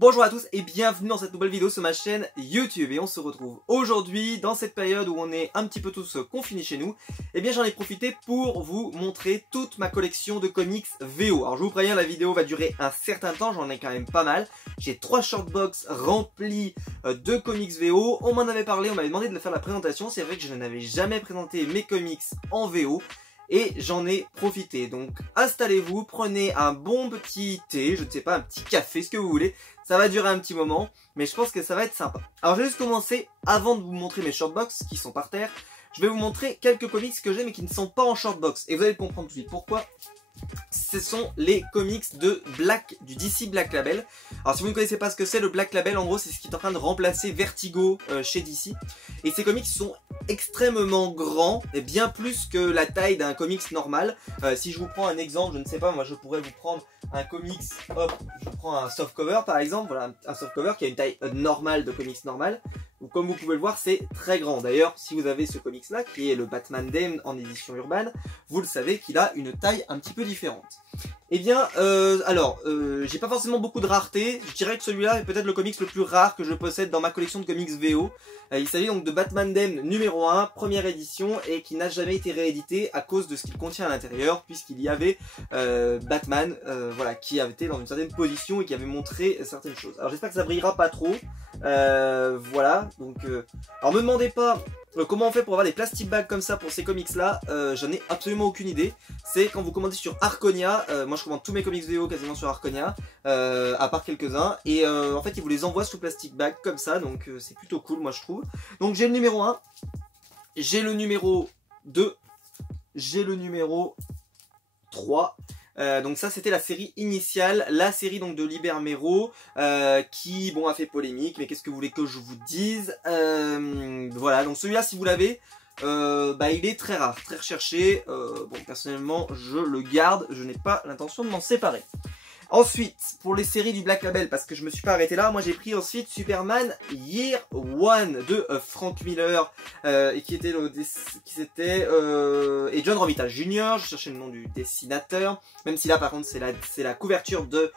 Bonjour à tous et bienvenue dans cette nouvelle vidéo sur ma chaîne YouTube et on se retrouve aujourd'hui dans cette période où on est un petit peu tous confinés chez nous. Et bien j'en ai profité pour vous montrer toute ma collection de comics VO. Alors je vous préviens, la vidéo va durer un certain temps, j'en ai quand même pas mal. J'ai 3 shortbox remplis de comics VO. On m'en avait parlé, on m'avait demandé de faire la présentation. C'est vrai que je n'avais jamais présenté mes comics en VO. Et j'en ai profité, donc installez-vous, prenez un bon petit thé, je ne sais pas, un petit café, ce que vous voulez. Ça va durer un petit moment, mais je pense que ça va être sympa. Alors je vais juste commencer, avant de vous montrer mes shortbox qui sont par terre, je vais vous montrer quelques comics que j'ai mais qui ne sont pas en shortbox. Et vous allez comprendre tout de suite pourquoi. Ce sont les comics du DC Black Label. Alors si vous ne connaissez pas ce que c'est le Black Label, en gros c'est ce qui est en train de remplacer Vertigo chez DC. Et ces comics sont extrêmement grands, et bien plus que la taille d'un comics normal. Si je vous prends un exemple, je ne sais pas, moi je pourrais vous prendre un comics, hop, je prends un softcover par exemple, voilà un softcover qui a une taille normale de comics normal. Donc comme vous pouvez le voir, c'est très grand. D'ailleurs, si vous avez ce comics là, qui est le Batman Damned en édition urbaine, vous le savez qu'il a une taille un petit peu différente. Eh bien, j'ai pas forcément beaucoup de rareté. Je dirais que celui-là est peut-être le comics le plus rare que je possède dans ma collection de comics VO. Il s'agit donc de Batman Damned numéro 1, première édition, et qui n'a jamais été réédité à cause de ce qu'il contient à l'intérieur, puisqu'il y avait Batman, voilà, qui avait été dans une certaine position et qui avait montré certaines choses. Alors j'espère que ça brillera pas trop. Voilà, donc alors me demandez pas comment on fait pour avoir des plastic bags comme ça pour ces comics là, j'en ai absolument aucune idée. C'est quand vous commandez sur Arconia, moi je commande tous mes comics VO quasiment sur Arconia, à part quelques-uns, et en fait ils vous les envoient sous plastic bag comme ça, donc c'est plutôt cool moi je trouve. Donc j'ai le numéro 1, j'ai le numéro 2, j'ai le numéro 3. Donc ça c'était la série initiale, la série donc de Liber Mero, qui bon a fait polémique, mais qu'est-ce que vous voulez que je vous dise, voilà, donc celui-là si vous l'avez, il est très rare, très recherché, bon personnellement je le garde, je n'ai pas l'intention de m'en séparer. Ensuite, pour les séries du Black Label, parce que je me suis pas arrêté là, moi j'ai pris ensuite Superman Year One de Frank Miller, et qui était et John Romita Jr. Je cherchais le nom du dessinateur, même si là par contre c'est la couverture de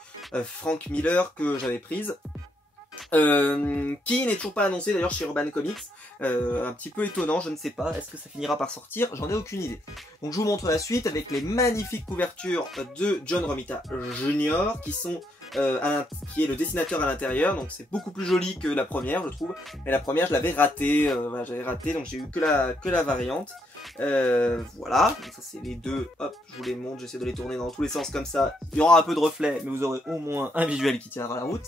Frank Miller que j'avais prise. Qui n'est toujours pas annoncé d'ailleurs chez Urban Comics, un petit peu étonnant, je ne sais pas, est-ce que ça finira par sortir, j'en ai aucune idée. Donc je vous montre la suite avec les magnifiques couvertures de John Romita Jr. qui sont qui est le dessinateur à l'intérieur, donc c'est beaucoup plus joli que la première je trouve, mais la première je l'avais ratée, voilà, j'avais raté, donc j'ai eu que la variante. Voilà, donc ça c'est les deux, hop, je vous les montre, j'essaie de les tourner dans tous les sens comme ça, il y aura un peu de reflet, mais vous aurez au moins un visuel qui tiendra la route.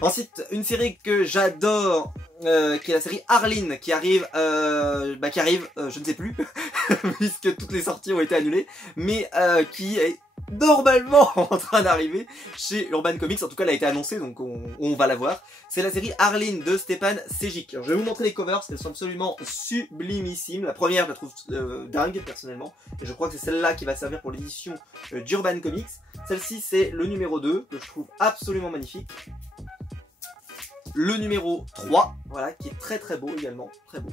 Ensuite, une série que j'adore, qui est la série Arline, qui arrive, je ne sais plus, puisque toutes les sorties ont été annulées, mais qui est normalement en train d'arriver chez Urban Comics, en tout cas elle a été annoncée donc on va la voir. C'est la série Arline de Stepan Sejic. Alors, je vais vous montrer les covers, elles sont absolument sublimissimes. La première je la trouve dingue personnellement, et je crois que c'est celle-là qui va servir pour l'édition d'Urban Comics. Celle-ci c'est le numéro 2 que je trouve absolument magnifique. Le numéro 3, voilà, qui est très très beau également, très beau.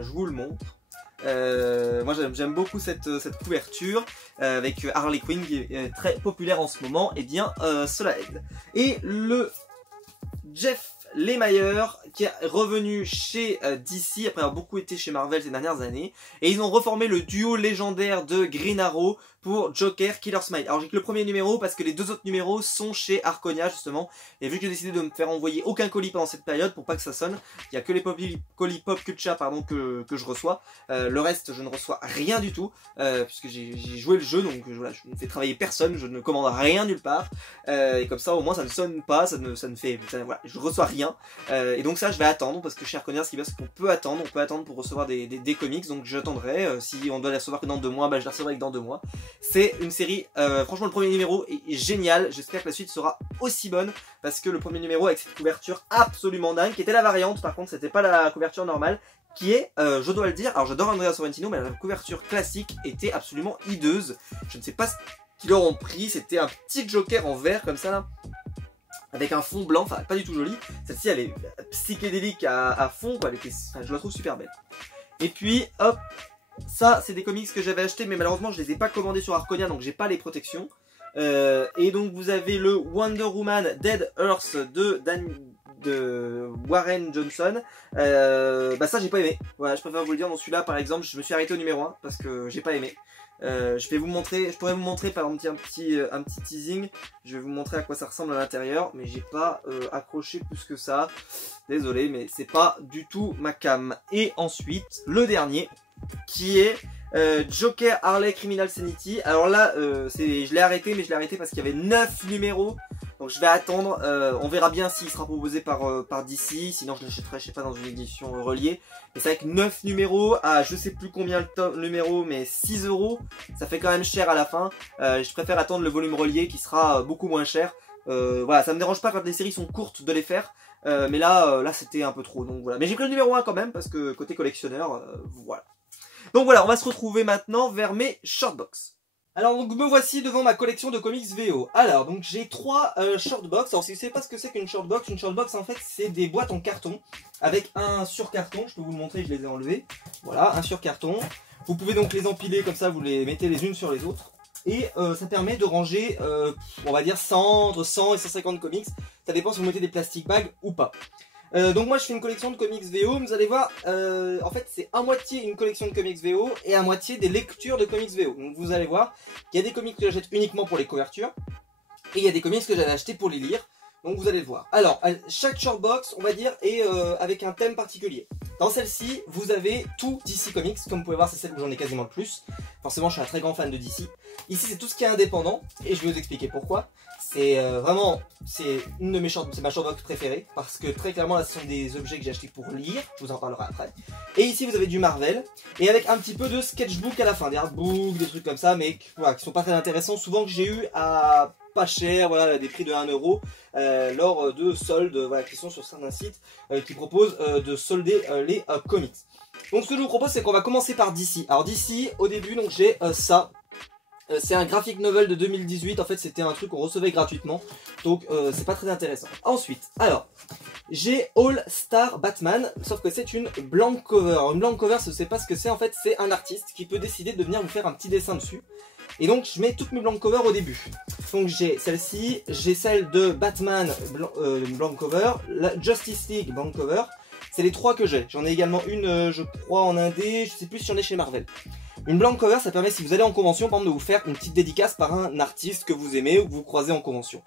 Je vous le montre. Moi j'aime beaucoup cette couverture avec Harley Quinn qui est très populaire en ce moment, et bien cela aide. Et le Jeff Lemire qui est revenu chez DC après avoir beaucoup été chez Marvel ces dernières années, et ils ont reformé le duo légendaire de Green Arrow pour Joker Killer Smile. Alors j'ai que le premier numéro parce que les deux autres numéros sont chez Arconia justement, et vu que j'ai décidé de me faire envoyer aucun colis pendant cette période pour pas que ça sonne, il n'y a que les colis Pop Culture pardon que je reçois, le reste je ne reçois rien du tout, puisque j'ai joué le jeu, donc voilà, je ne fais travailler personne, je ne commande rien nulle part, et comme ça au moins ça ne sonne pas, voilà, je reçois rien, et donc ça je vais attendre, parce que chez Arconia ce qui est bien c'est qu'on peut attendre, pour recevoir des comics, donc j'attendrai, si on doit les recevoir que dans 2 mois, je les recevrai que dans 2 mois. C'est une série, franchement le premier numéro est génial, j'espère que la suite sera aussi bonne, parce que le premier numéro avec cette couverture absolument dingue, qui était la variante par contre, c'était pas la couverture normale, qui est, je dois le dire, alors j'adore Andrea Sorrentino, mais la couverture classique était absolument hideuse, je ne sais pas ce qu'ils leur ont pris, c'était un petit Joker en vert comme ça là, avec un fond blanc, enfin pas du tout joli. Celle-ci elle est psychédélique à fond, quoi. Je la trouve super belle. Et puis hop, ça c'est des comics que j'avais achetés, mais malheureusement je les ai pas commandés sur Arconia, donc j'ai pas les protections. Et donc vous avez le Wonder Woman Dead Earth de Warren Johnson. Bah ça j'ai pas aimé, voilà, je préfère vous le dire. Dans celui-là par exemple je me suis arrêté au numéro 1 parce que j'ai pas aimé. Je pourrais vous montrer par exemple un petit teasing. Je vais vous montrer à quoi ça ressemble à l'intérieur, mais j'ai pas accroché plus que ça. Désolé, mais c'est pas du tout ma cam. Et ensuite, le dernier, qui est Joker Harley Criminal Sanity. Alors là, je l'ai arrêté, mais je l'ai arrêté parce qu'il y avait 9 numéros. Donc je vais attendre, on verra bien s'il sera proposé par DC, sinon je l'achèterai, je sais pas, dans une édition reliée. Mais c'est avec 9 numéros, à je sais plus combien le numéro, mais 6 €, ça fait quand même cher à la fin. Je préfère attendre le volume relié qui sera beaucoup moins cher. Voilà, ça me dérange pas quand les séries sont courtes de les faire, mais là c'était un peu trop, donc voilà. Mais j'ai pris le numéro 1 quand même, parce que côté collectionneur, voilà. Donc voilà, on va se retrouver maintenant vers mes shortbox. Alors donc me voici devant ma collection de comics VO. Alors donc j'ai 3 shortbox. Alors si vous ne savez pas ce que c'est qu'une shortbox en fait c'est des boîtes en carton avec un surcarton. Je peux vous le montrer, je les ai enlevés. Voilà, un surcarton. Vous pouvez donc les empiler comme ça, vous les mettez les unes sur les autres. Et ça permet de ranger, on va dire entre 100 et 150 comics. Ça dépend si vous mettez des plastic bags ou pas. Donc moi je fais une collection de comics VO, vous allez voir, en fait c'est à moitié une collection de comics VO et à moitié des lectures de comics VO. Donc vous allez voir, il y a des comics que j'achète uniquement pour les couvertures et il y a des comics que j'avais achetés pour les lire. Donc vous allez le voir. Alors chaque shortbox on va dire est avec un thème particulier. Dans celle-ci vous avez tout DC Comics, comme vous pouvez voir c'est celle où j'en ai quasiment le plus. Forcément je suis un très grand fan de DC. Ici c'est tout ce qui est indépendant et je vais vous expliquer pourquoi. C'est vraiment, c'est ma shortbox préférée parce que très clairement là ce sont des objets que j'ai achetés pour lire, je vous en parlerai après. Et ici vous avez du Marvel et avec un petit peu de sketchbook à la fin, des artbooks, des trucs comme ça, mais voilà, qui sont pas très intéressants, souvent que j'ai eu à pas cher, voilà, des prix de 1 € lors de soldes, voilà, qui sont sur certains sites qui proposent de solder les comics. Donc ce que je vous propose c'est qu'on va commencer par DC. Alors DC au début donc j'ai ça. C'est un graphic novel de 2018, en fait c'était un truc qu'on recevait gratuitement, donc c'est pas très intéressant. Ensuite, alors, j'ai All Star Batman, sauf que c'est une blank cover. Alors, une blank cover, je ne sais pas ce que c'est, en fait c'est un artiste qui peut décider de venir vous faire un petit dessin dessus. Et donc je mets toutes mes blank covers au début. Donc j'ai celle-ci, j'ai celle de Batman blank cover, la Justice League blank cover, c'est les 3 que j'ai. J'en ai également une, je crois, en indé, je sais plus si j'en ai chez Marvel. Une blank cover, ça permet, si vous allez en convention, par exemple, de vous faire une petite dédicace par un artiste que vous aimez ou que vous croisez en convention.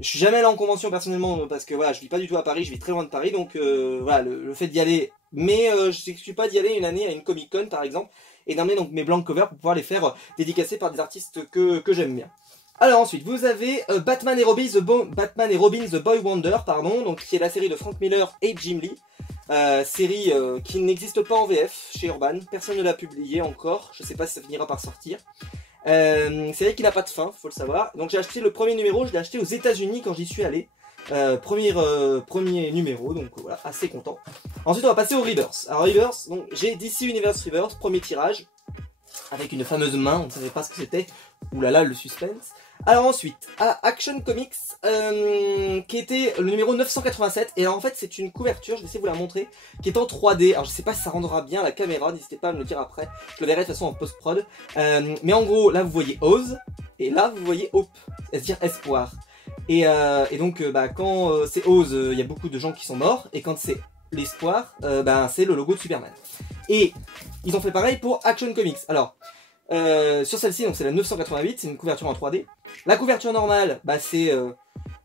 Je suis jamais allé en convention personnellement parce que voilà, je vis pas du tout à Paris, je vis très loin de Paris, donc voilà, le fait d'y aller. Mais je n'exclus pas d'y aller une année à une Comic Con par exemple et d'emmener donc mes blank covers pour pouvoir les faire dédicacer par des artistes que j'aime bien. Alors ensuite, vous avez Batman et Robin The Boy Wonder, pardon, donc qui est la série de Frank Miller et Jim Lee. Série qui n'existe pas en VF chez Urban, personne ne l'a publié encore, je sais pas si ça finira par sortir. Série qui n'a pas de fin, faut le savoir. Donc j'ai acheté le premier numéro, je l'ai acheté aux États-Unis quand j'y suis allé. Premier numéro, donc voilà, assez content. Ensuite on va passer au Rebirth. Alors Rebirth, donc j'ai DC Universe Rebirth, premier tirage, avec une fameuse main, on ne savait pas ce que c'était. Oulala, le suspense. Alors ensuite, à Action Comics, qui était le numéro 987, et alors en fait c'est une couverture, je vais essayer de vous la montrer, qui est en 3D, alors je sais pas si ça rendra bien à la caméra, n'hésitez pas à me le dire après, je le verrai de toute façon en post-prod, mais en gros, là vous voyez Oz, et là vous voyez Hope, c'est-à-dire espoir, et donc quand c'est Oz, il y a beaucoup de gens qui sont morts, et quand c'est l'espoir, c'est le logo de Superman. Et ils ont fait pareil pour Action Comics, alors... sur celle-ci, donc c'est la 988, c'est une couverture en 3D. La couverture normale, c'est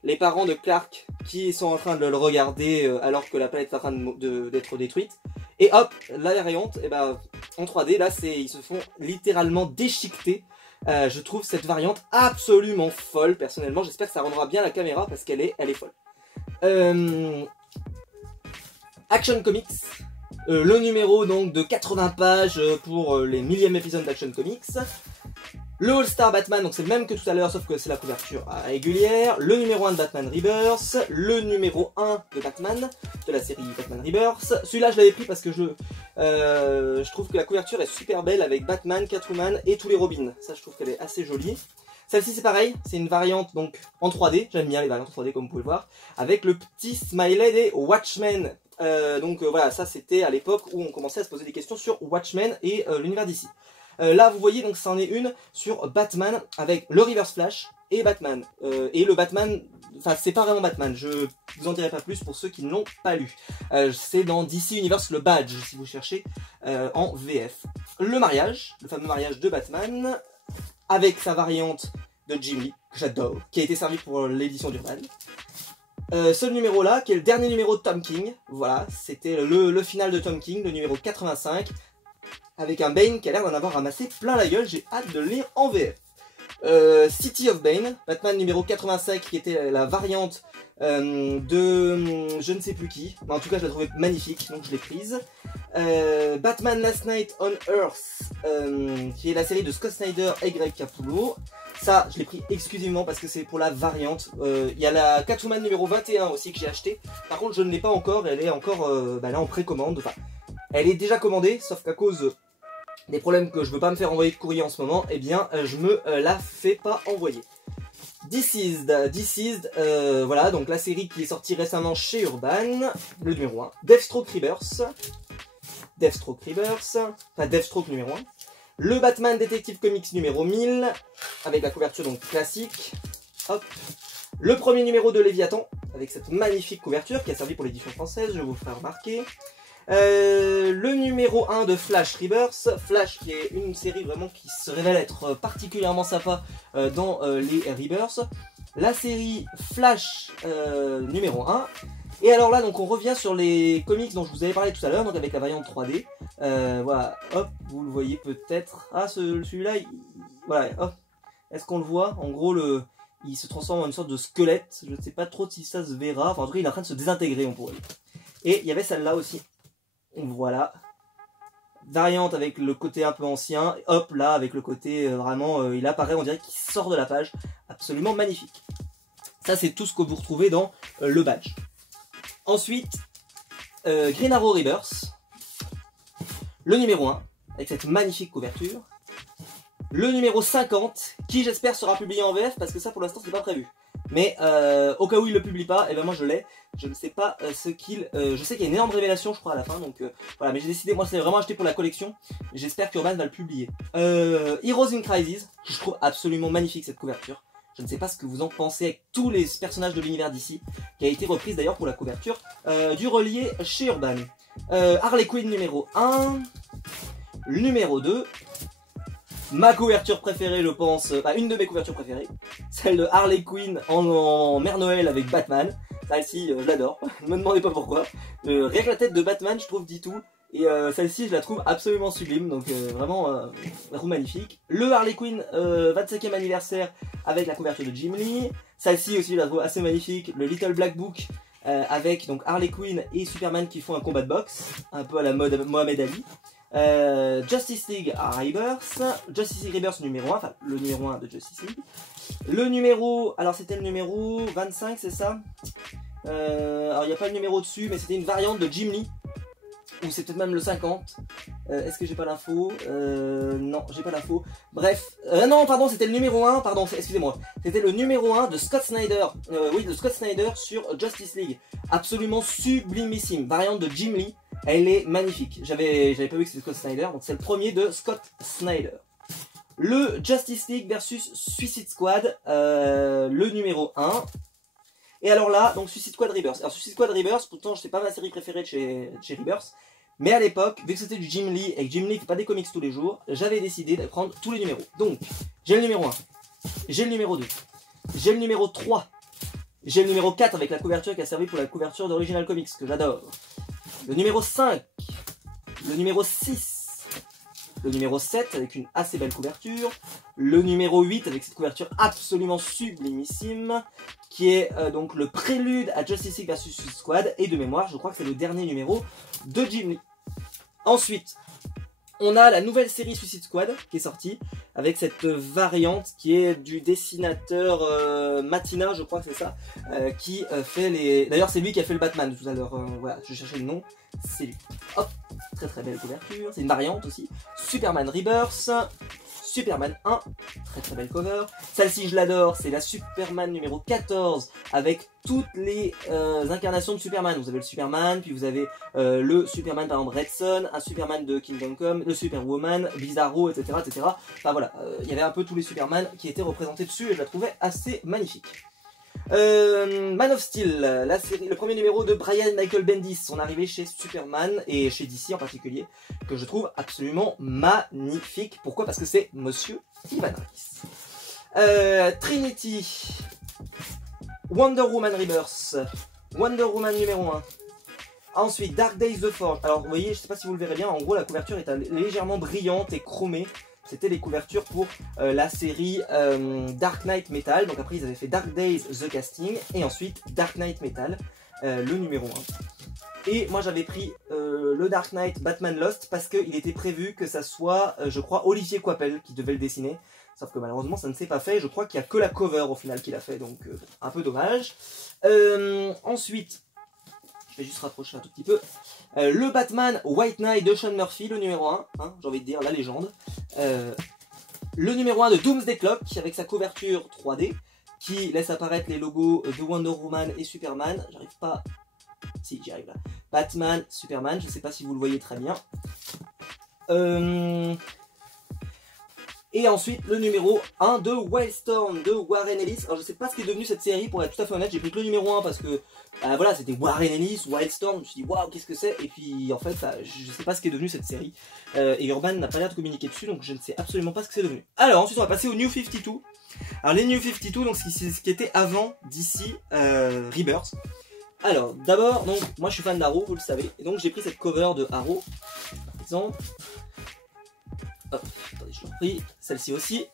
les parents de Clark qui sont en train de le regarder alors que la planète est en train d'être détruite. Et hop, la variante, en 3D, là ils se font littéralement déchiqueter. Je trouve cette variante absolument folle, personnellement. J'espère que ça rendra bien la caméra parce qu'elle est folle. Action Comics. Le numéro donc de 80 pages pour les millième épisode d'Action Comics. Le All Star Batman, donc c'est le même que tout à l'heure sauf que c'est la couverture régulière. Le numéro 1 de Batman Rebirth. Le numéro 1 de Batman, de la série Batman Rebirth. Celui-là je l'avais pris parce que je trouve que la couverture est super belle avec Batman, Catwoman et tous les Robins. Ça je trouve qu'elle est assez jolie. Celle-ci c'est pareil, c'est une variante donc en 3D, j'aime bien les variantes en 3D comme vous pouvez le voir, avec le petit smiley des Watchmen. Voilà, ça c'était à l'époque où on commençait à se poser des questions sur Watchmen et l'univers d'ici. Là vous voyez donc c'en est une sur Batman avec le Reverse Flash, et Batman. Et le Batman, enfin c'est pas vraiment Batman, je vous en dirai pas plus pour ceux qui ne l'ont pas lu. C'est dans DC Universe le Badge, si vous cherchez, en VF. Le mariage, le fameux mariage de Batman, avec sa variante de Jim Lee, que j'adore, qui a été servi pour l'édition d'Urban. Ce numéro là, qui est le dernier numéro de Tom King, voilà, c'était le final de Tom King, le numéro 85, avec un Bane qui a l'air d'en avoir ramassé plein la gueule, j'ai hâte de le lire en VF. City of Bane, Batman numéro 85, qui était la variante de je ne sais plus qui, mais en tout cas je la trouvais magnifique, donc je l'ai prise. Batman Last Night on Earth, qui est la série de Scott Snyder et Greg Capullo. Ça, je l'ai pris exclusivement parce que c'est pour la variante. Il y a la Catwoman numéro 21 aussi que j'ai acheté. Par contre, je ne l'ai pas encore. Elle est encore là en précommande. Enfin, elle est déjà commandée, sauf qu'à cause des problèmes que je veux pas me faire envoyer de courrier en ce moment, eh bien, je me la fais pas envoyer. Deceased, voilà, donc la série qui est sortie récemment chez Urban, le numéro 1. Deathstroke Rebirth, enfin Deathstroke numéro 1. Le Batman Detective Comics numéro 1000, avec la couverture donc classique. Hop. Le premier numéro de Léviathan, avec cette magnifique couverture qui a servi pour l'édition française, je vous ferai remarquer. Le numéro 1 de Flash Rebirth, Flash qui est une série vraiment qui se révèle être particulièrement sympa dans les Rebirths. La série Flash numéro 1. Et alors là, donc on revient sur les comics dont je vous avais parlé tout à l'heure, donc avec la variante 3D. Voilà, hop, vous le voyez peut-être. Ah, celui-là, voilà, hop. Est-ce qu'on le voit? En gros, il se transforme en une sorte de squelette. Je ne sais pas trop si ça se verra. Enfin, en tout cas, il est en train de se désintégrer, on pourrait dire. Et il y avait celle-là aussi. Voilà. Variante avec le côté un peu ancien. Hop, là, avec le côté vraiment, il apparaît, on dirait qu'il sort de la page. Absolument magnifique. Ça, c'est tout ce que vous retrouvez dans le badge. Ensuite, Green Arrow Rebirth, le numéro 1, avec cette magnifique couverture. Le numéro 50, qui j'espère sera publié en VF, parce que ça pour l'instant c'est pas prévu. Mais au cas où il le publie pas, et ben moi je l'ai. Je ne sais pas ce qu'il... je sais qu'il y a une énorme révélation je crois à la fin, donc voilà. Mais j'ai décidé, moi c'est vraiment acheté pour la collection. J'espère qu'Urban va le publier. Heroes in Crisis, je trouve absolument magnifique cette couverture. Je ne sais pas ce que vous en pensez avec tous les personnages de l'univers d'ici, qui a été reprise d'ailleurs pour la couverture du relié chez Urban. Harley Quinn numéro 1, le numéro 2, ma couverture préférée je pense, une de mes couvertures préférées, celle de Harley Quinn en Mère Noël avec Batman. Celle-ci je l'adore, ne me demandez pas pourquoi. Rien que la tête de Batman je trouve dit tout. Et celle-ci je la trouve absolument sublime, donc vraiment je la trouve magnifique. Le Harley Quinn 25e anniversaire avec la couverture de Jim Lee. Celle-ci aussi je la trouve assez magnifique. Le Little Black Book avec donc Harley Quinn et Superman qui font un combat de boxe, un peu à la mode Mohamed Ali. Justice League Rebirth, Justice League Rebirth numéro 1, enfin le numéro 1 de Justice League. Le numéro, alors c'était le numéro 25 c'est ça, alors il n'y a pas le numéro dessus mais c'était une variante de Jim Lee. Ou c'est peut-être même le 50. Est-ce que j'ai pas l'info? Non, j'ai pas l'info. Bref, non, pardon, c'était le numéro 1, pardon, excusez-moi. C'était le numéro 1 de Scott Snyder. Oui, de Scott Snyder sur Justice League. Absolument sublimissime. Variante de Jim Lee. Elle est magnifique. J'avais pas vu que c'était Scott Snyder, donc c'est le premier de Scott Snyder. Le Justice League versus Suicide Squad, le numéro 1. Et alors là, donc Suicide Squad Rebirth. Alors Suicide Squad Rebirth, pourtant c'est pas ma série préférée de chez Rebirth. Mais à l'époque, vu que c'était du Jim Lee et que Jim Lee fait pas des comics tous les jours, j'avais décidé de prendre tous les numéros. Donc, j'ai le numéro 1, j'ai le numéro 2, j'ai le numéro 3, j'ai le numéro 4 avec la couverture qui a servi pour la couverture d'Original Comics, que j'adore. Le numéro 5, le numéro 6, le numéro 7 avec une assez belle couverture, le numéro 8 avec cette couverture absolument sublimissime, qui est donc le prélude à Justice League vs Suicide Squad, et de mémoire, je crois que c'est le dernier numéro de Jim Lee. Ensuite, on a la nouvelle série Suicide Squad qui est sortie, avec cette variante qui est du dessinateur Matina, je crois que c'est ça, qui fait les... D'ailleurs c'est lui qui a fait le Batman tout à l'heure, voilà, je cherchais le nom, c'est lui. Hop, très très belle couverture, c'est une variante aussi. Superman Rebirth, Superman 1, très très belle cover. Celle-ci je l'adore, c'est la Superman numéro 14 avec toutes les incarnations de Superman. Vous avez le Superman, puis vous avez le Superman par exemple Red Son, un Superman de Kingdom Come, le Superwoman, Bizarro, etc. etc. Enfin voilà, il y avait un peu tous les Superman qui étaient représentés dessus et je la trouvais assez magnifique. Man of Steel, la série, le premier numéro de Brian Michael Bendis, son arrivée chez Superman et chez DC en particulier, que je trouve absolument magnifique. Pourquoi? Parce que c'est Monsieur Ivan Reis. Trinity, Wonder Woman Rebirth, Wonder Woman numéro 1. Ensuite, Dark Days The Forge. Alors, vous voyez, je sais pas si vous le verrez bien, en gros, la couverture est légèrement brillante et chromée. C'était les couvertures pour la série Dark Knight Metal. Donc après, ils avaient fait Dark Days The Casting. Et ensuite, Dark Knight Metal, le numéro 1. Et moi, j'avais pris le Dark Knight Batman Lost parce qu'il était prévu que ça soit, je crois, Olivier Coipel qui devait le dessiner. Sauf que malheureusement, ça ne s'est pas fait. Je crois qu'il n'y a que la cover au final qu'il a fait. Donc, un peu dommage. Ensuite... je vais juste rapprocher un tout petit peu. Le Batman White Knight de Sean Murphy, le numéro 1, hein, j'ai envie de dire la légende. Le numéro 1 de Doomsday Clock, avec sa couverture 3D, qui laisse apparaître les logos de Wonder Woman et Superman. J'arrive pas... si, j'y arrive là. Batman, Superman, je ne sais pas si vous le voyez très bien. Et ensuite, le numéro 1 de Wildstorm de Warren Ellis. Alors, je sais pas ce qui est devenu cette série, pour être tout à fait honnête. J'ai pris que le numéro 1 parce que, voilà, c'était Warren Ellis, Wildstorm. Je me suis dit, waouh, qu'est-ce que c'est? Et puis, en fait, je sais pas ce qui est devenu cette série. Et Urban n'a pas l'air de communiquer dessus, donc je ne sais absolument pas ce que c'est devenu. Alors, ensuite, on va passer au New 52. Alors, les New 52, donc, c'est ce qui était avant DC Rebirth. Alors, d'abord, donc, moi, je suis fan d'Arrow, vous le savez. Et donc, j'ai pris cette cover de Arrow, par exemple. Hop, attendez, je l'ai pris. Celle-ci aussi.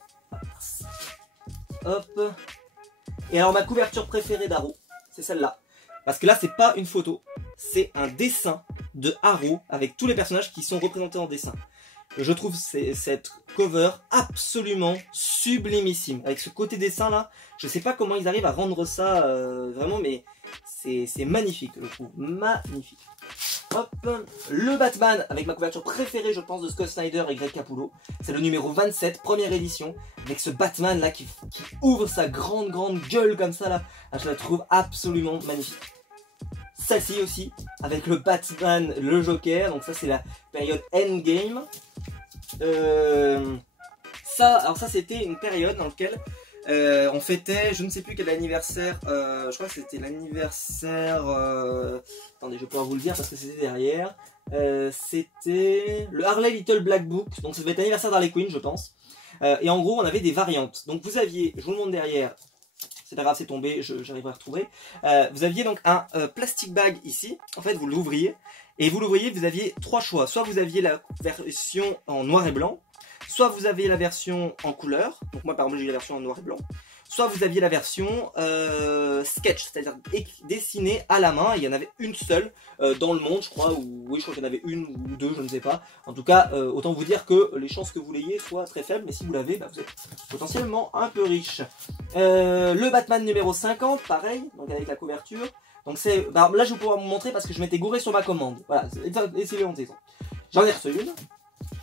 Hop. Et alors, ma couverture préférée d'Arrow, c'est celle-là. Parce que là, c'est pas une photo, c'est un dessin de Arrow avec tous les personnages qui sont représentés en dessin. Je trouve cette cover absolument sublimissime. Avec ce côté dessin là, je sais pas comment ils arrivent à rendre ça vraiment, mais c'est magnifique, je trouve. Magnifique. Hop, le Batman, avec ma couverture préférée, je pense, de Scott Snyder et Greg Capullo. C'est le numéro 27, première édition, avec ce Batman là qui ouvre sa grande gueule comme ça là. Je la trouve absolument magnifique. Celle-ci aussi, avec le Batman, le Joker, donc ça c'est la période Endgame. Alors ça c'était une période dans laquelle on fêtait, je ne sais plus quel anniversaire, je crois que c'était l'anniversaire, attendez, je vais pouvoir vous le dire parce que c'était derrière, c'était le Harley Little Black Book, donc ça devait être l'anniversaire d'Harley Quinn je pense, et en gros on avait des variantes, donc vous aviez, je vous le montre derrière, c'est pas grave c'est tombé, j'arriverai à retrouver, vous aviez donc un plastic bag ici, en fait vous l'ouvriez, et vous l'ouvriez, vous aviez trois choix, soit vous aviez la version en noir et blanc, soit vous aviez la version en couleur, donc moi par exemple j'ai la version en noir et blanc, soit vous aviez la version sketch, c'est-à-dire dessinée à la main, et il y en avait une seule dans le monde je crois, ou oui je crois qu'il y en avait une ou deux, je ne sais pas, en tout cas autant vous dire que les chances que vous l'ayez soient très faibles, mais si vous l'avez, bah, vous êtes potentiellement un peu riche. Le Batman numéro 50, pareil, donc avec la couverture, donc c'est, bah, là je vais pouvoir vous montrer parce que je m'étais gouré sur ma commande, voilà, essayez en saison. J'en ai reçu une.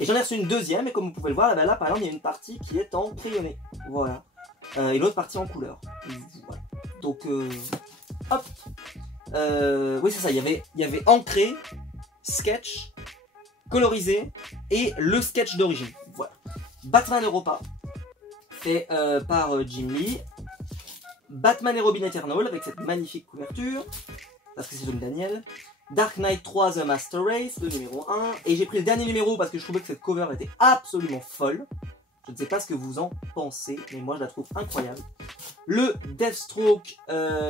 Et j'en ai reçu une deuxième, et comme vous pouvez le voir, là par exemple, il y a une partie qui est en crayonné. Voilà. Et l'autre partie en couleur. Voilà. Donc, hop. Oui, c'est ça, il y avait ancré, sketch, colorisé, et le sketch d'origine. Voilà. Batman Europa, fait par Jim Lee. Batman et Robin Eternal, avec cette magnifique couverture, parce que c'est Tony Daniel. Dark Knight 3 The Master Race, le numéro 1. Et j'ai pris le dernier numéro parce que je trouvais que cette cover était absolument folle. Je ne sais pas ce que vous en pensez, mais moi je la trouve incroyable. Le Deathstroke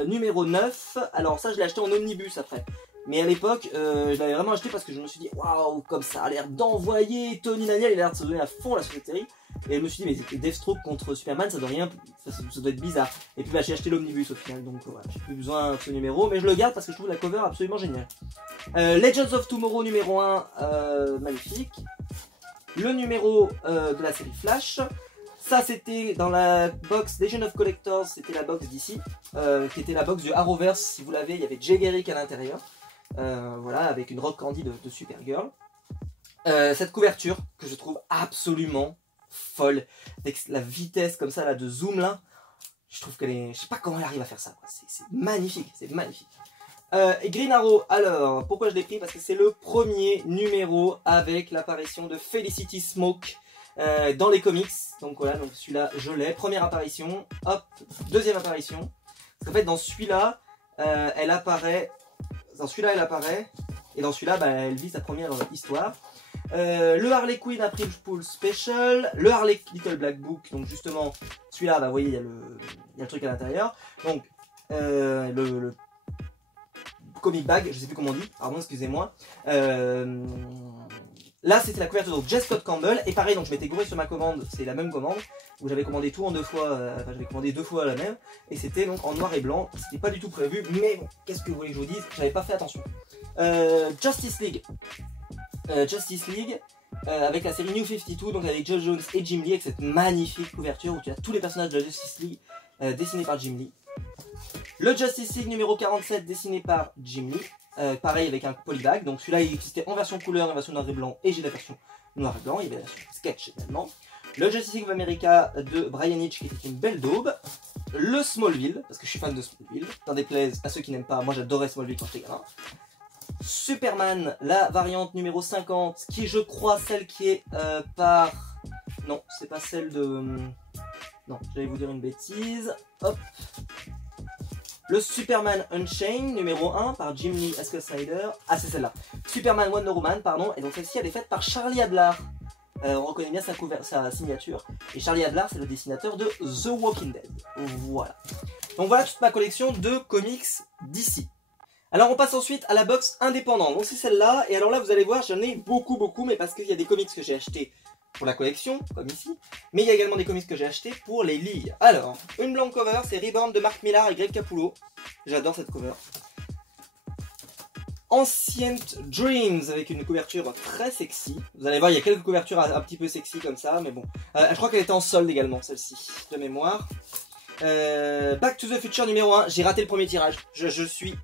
numéro 9. Alors ça je l'ai acheté en omnibus après. Mais à l'époque, je l'avais vraiment acheté parce que je me suis dit, waouh, comme ça a l'air d'envoyer. Tony Daniel, il a l'air de se donner à fond là sur cette série. Et je me suis dit, mais c'était Deathstroke contre Superman, ça doit rien, ça doit être bizarre. Et puis bah, j'ai acheté l'omnibus au final, donc voilà, j'ai plus besoin de ce numéro, mais je le garde parce que je trouve la cover absolument géniale. Legends of Tomorrow numéro 1, magnifique. Le numéro de la série Flash. Ça c'était dans la box Legion of Collectors, c'était la box d'ici, qui était la box du Arrowverse, si vous l'avez, il y avait Jay Garrick à l'intérieur. Voilà, avec une Rock Candy de Supergirl. Cette couverture que je trouve absolument folle. Avec la vitesse comme ça là de zoom là. Je trouve qu'elle est... Je sais pas comment elle arrive à faire ça. C'est magnifique, c'est magnifique. Et Green Arrow, alors, pourquoi je l'ai pris? Parce que c'est le premier numéro avec l'apparition de Felicity Smoke dans les comics. Donc voilà, donc celui-là, je l'ai. Première apparition, hop, deuxième apparition. Parce qu'en fait, dans celui-là, elle apparaît... Dans celui-là, elle apparaît. Et dans celui-là, bah, elle vit sa première histoire. Le Harley Quinn April Fool Special, le Harley Little Black Book, donc justement celui-là, bah, vous voyez, il y a le truc à l'intérieur. Donc le comic bag, je sais plus comment on dit, pardon, excusez-moi. Là, c'était la couverture de J. Scott Campbell, et pareil, donc je m'étais gouré sur ma commande, c'est la même commande, où j'avais commandé tout en 2 fois, enfin j'avais commandé 2 fois la même, et c'était donc en noir et blanc, c'était pas du tout prévu, mais bon, qu'est-ce que vous voulez que je vous dise, j'avais pas fait attention. Justice League. Avec la série New 52, donc avec Joe Jones et Jim Lee, avec cette magnifique couverture où tu as tous les personnages de la Justice League dessinés par Jim Lee. Le Justice League numéro 47 dessiné par Jim Lee, pareil avec un polybag, donc celui-là il existait en version couleur, en version noir et blanc, et j'ai la version noir et blanc, il y avait la version sketch également. Le Justice League of America de Brian Hitch qui était une belle daube. Le Smallville, parce que je suis fan de Smallville, n'en déplaise à ceux qui n'aiment pas, moi j'adorais Smallville quand j'étais gamin. Superman, la variante numéro 50, qui est, je crois, celle qui est par... Non, c'est pas celle de... Non, j'allais vous dire une bêtise. Hop. Le Superman Unchained, numéro 1, par Jim Lee et Scott Snyder. Ah, c'est celle-là. Superman Wonder Woman, pardon. Et donc celle-ci, elle est faite par Charlie Adler. On reconnaît bien sa signature. Et Charlie Adler, c'est le dessinateur de The Walking Dead. Voilà. Donc voilà toute ma collection de comics d'ici. Alors on passe ensuite à la box indépendante, donc c'est celle-là, et alors là vous allez voir j'en ai beaucoup, mais parce qu'il y a des comics que j'ai achetés pour la collection, comme ici, mais il y a également des comics que j'ai achetés pour les lire. Alors, une blank cover, c'est Reborn de Mark Millar et Greg Capullo, j'adore cette cover. Ancient Dreams avec une couverture très sexy, vous allez voir il y a quelques couvertures un petit peu sexy comme ça, mais bon, je crois qu'elle était en solde également celle-ci, de mémoire. Back to the Future numéro 1, j'ai raté le premier tirage, je suis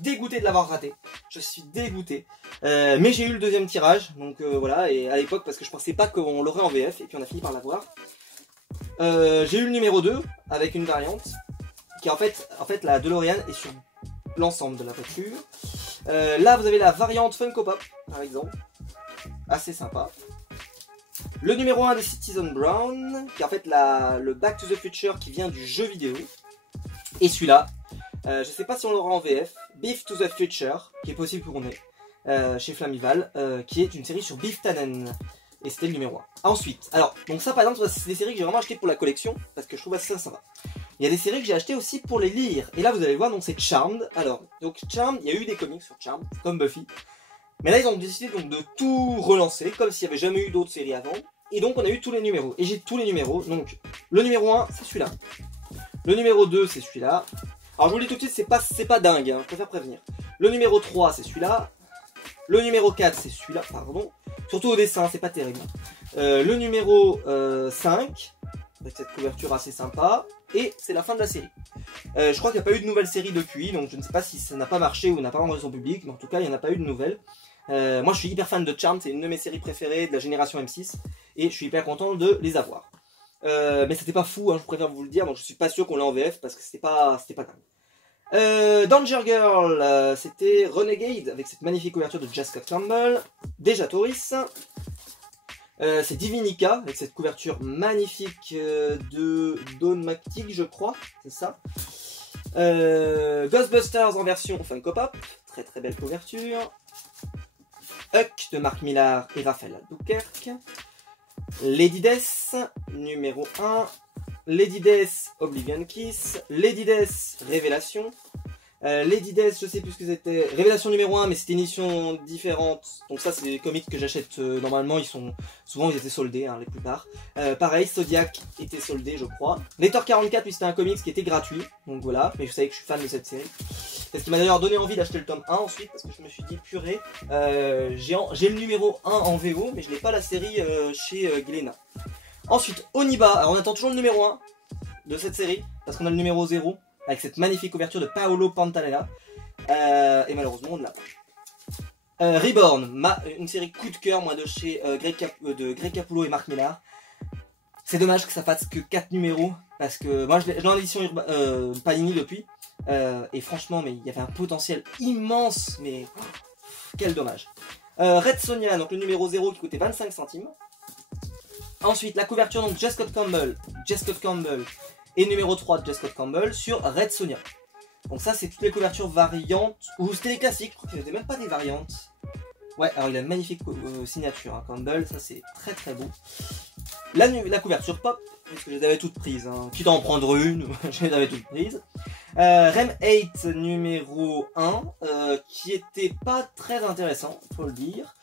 dégoûté de l'avoir raté. Je suis dégoûté. Mais j'ai eu le deuxième tirage. Donc voilà. Et à l'époque, parce que je pensais pas qu'on l'aurait en VF. Et puis on a fini par l'avoir. J'ai eu le numéro 2 avec une variante. Qui en fait la DeLorean est sur l'ensemble de la voiture. Là, vous avez la variante Funko Pop, par exemple. Assez sympa. Le numéro 1 de Citizen Brown. Qui est en fait le Back to the Future qui vient du jeu vidéo. Et celui-là. Je sais pas si on l'aura en VF, Beef to the Future, qui est possible pour on chez Flamival, qui est une série sur Biff Tannen. Et c'était le numéro 1. Ensuite, alors, donc ça par exemple, c'est des séries que j'ai vraiment achetées pour la collection, parce que je trouve assez sympa. Il y a des séries que j'ai achetées aussi pour les lire. Et là, vous allez voir, donc c'est Charmed. Alors, donc Charmed, il y a eu des comics sur Charmed, comme Buffy. Mais là, ils ont décidé donc de tout relancer, comme s'il n'y avait jamais eu d'autres séries avant. Et donc, on a eu tous les numéros. Et j'ai tous les numéros. Donc, le numéro 1, c'est celui-là. Le numéro 2, c'est celui-là. Alors je vous le dis tout de suite, c'est pas dingue, hein, je préfère prévenir. Le numéro 3, c'est celui-là. Le numéro 4, c'est celui-là, pardon. Surtout au dessin, c'est pas terrible. Le numéro 5, avec cette couverture assez sympa. Et c'est la fin de la série. Je crois qu'il n'y a pas eu de nouvelle série depuis, donc je ne sais pas si ça n'a pas marché ou n'a pas rendu son public, mais en tout cas, il n'y en a pas eu de nouvelles. Moi, je suis hyper fan de Charmed, c'est une de mes séries préférées de la génération M6. Et je suis hyper content de les avoir. Mais c'était pas fou, hein, je préfère vous le dire, donc je suis pas sûr qu'on l'a en VF parce que c'était pas dingue. Danger Girl, c'était Renegade avec cette magnifique couverture de J. Scott Campbell. Déjà Tauris. C'est Divinica avec cette couverture magnifique de Dawn McTeague, je crois, c'est ça. Ghostbusters en version Funko Pop, très belle couverture. Huck de Mark Millar et Raphaël Albuquerque. Lady Death, numéro 1. Lady Death, Oblivion Kiss. Lady Death, Révélation. Lady Death, je sais plus ce que c'était. Révélation numéro 1, mais c'était une édition différente. Donc ça, c'est des comics que j'achète normalement. Souvent, ils étaient soldés, hein, les plupart. Pareil, Zodiac était soldé, je crois. Letter 44, lui, c'était un comics qui était gratuit. Donc voilà, mais vous savez que je suis fan de cette série. C'est ce qui m'a d'ailleurs donné envie d'acheter le tome 1 ensuite, parce que je me suis dit, purée, j'ai le numéro 1 en VO, mais je n'ai pas la série chez Glénat. Ensuite, Oniba. Alors on attend toujours le numéro 1 de cette série, parce qu'on a le numéro 0. Avec cette magnifique couverture de Paolo Pantalena. Et malheureusement, on ne l'a pas. Reborn, une série coup de cœur, moi, de chez Greg Capullo et Mark Millar. C'est dommage que ça fasse que 4 numéros, parce que moi je l'ai en édition Panini depuis, et franchement mais il y avait un potentiel immense, mais quel dommage. Red Sonja, donc le numéro 0 qui coûtait 25 centimes. Ensuite la couverture donc J. Scott Campbell et numéro 3 de J. Scott Campbell sur Red Sonja. Donc ça c'est toutes les couvertures variantes, ou c'était les classiques, je crois qu'il n'y avait même pas des variantes. Ouais, alors il a une magnifique signature, hein, Campbell, ça c'est très très beau. La couverture pop, parce que je les avais toutes prises, hein. Quitte à en prendre une, je les avais toutes prises. Rem 8 numéro 1, qui était pas très intéressant, faut le dire.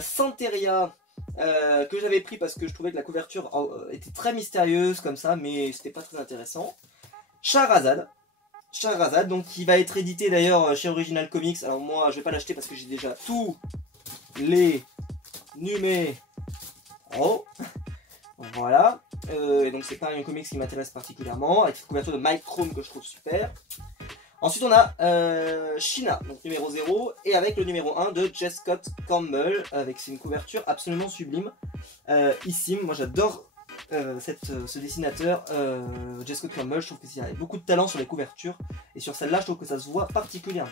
Santeria, que j'avais pris parce que je trouvais que la couverture était très mystérieuse comme ça, mais c'était pas très intéressant. Shahrazad, donc qui va être édité d'ailleurs chez Original Comics. Alors moi je vais pas l'acheter parce que j'ai déjà tous les numéros. Voilà, et donc c'est pas un comics qui m'intéresse particulièrement, avec cette couverture de Mike Chrome que je trouve super. Ensuite on a Sheena, donc numéro 0, et avec le numéro 1 de J. Scott Campbell, avec une couverture absolument sublime. Ici, moi j'adore ce dessinateur, J. Scott Campbell, je trouve qu'il y a beaucoup de talent sur les couvertures, et sur celle-là je trouve que ça se voit particulièrement.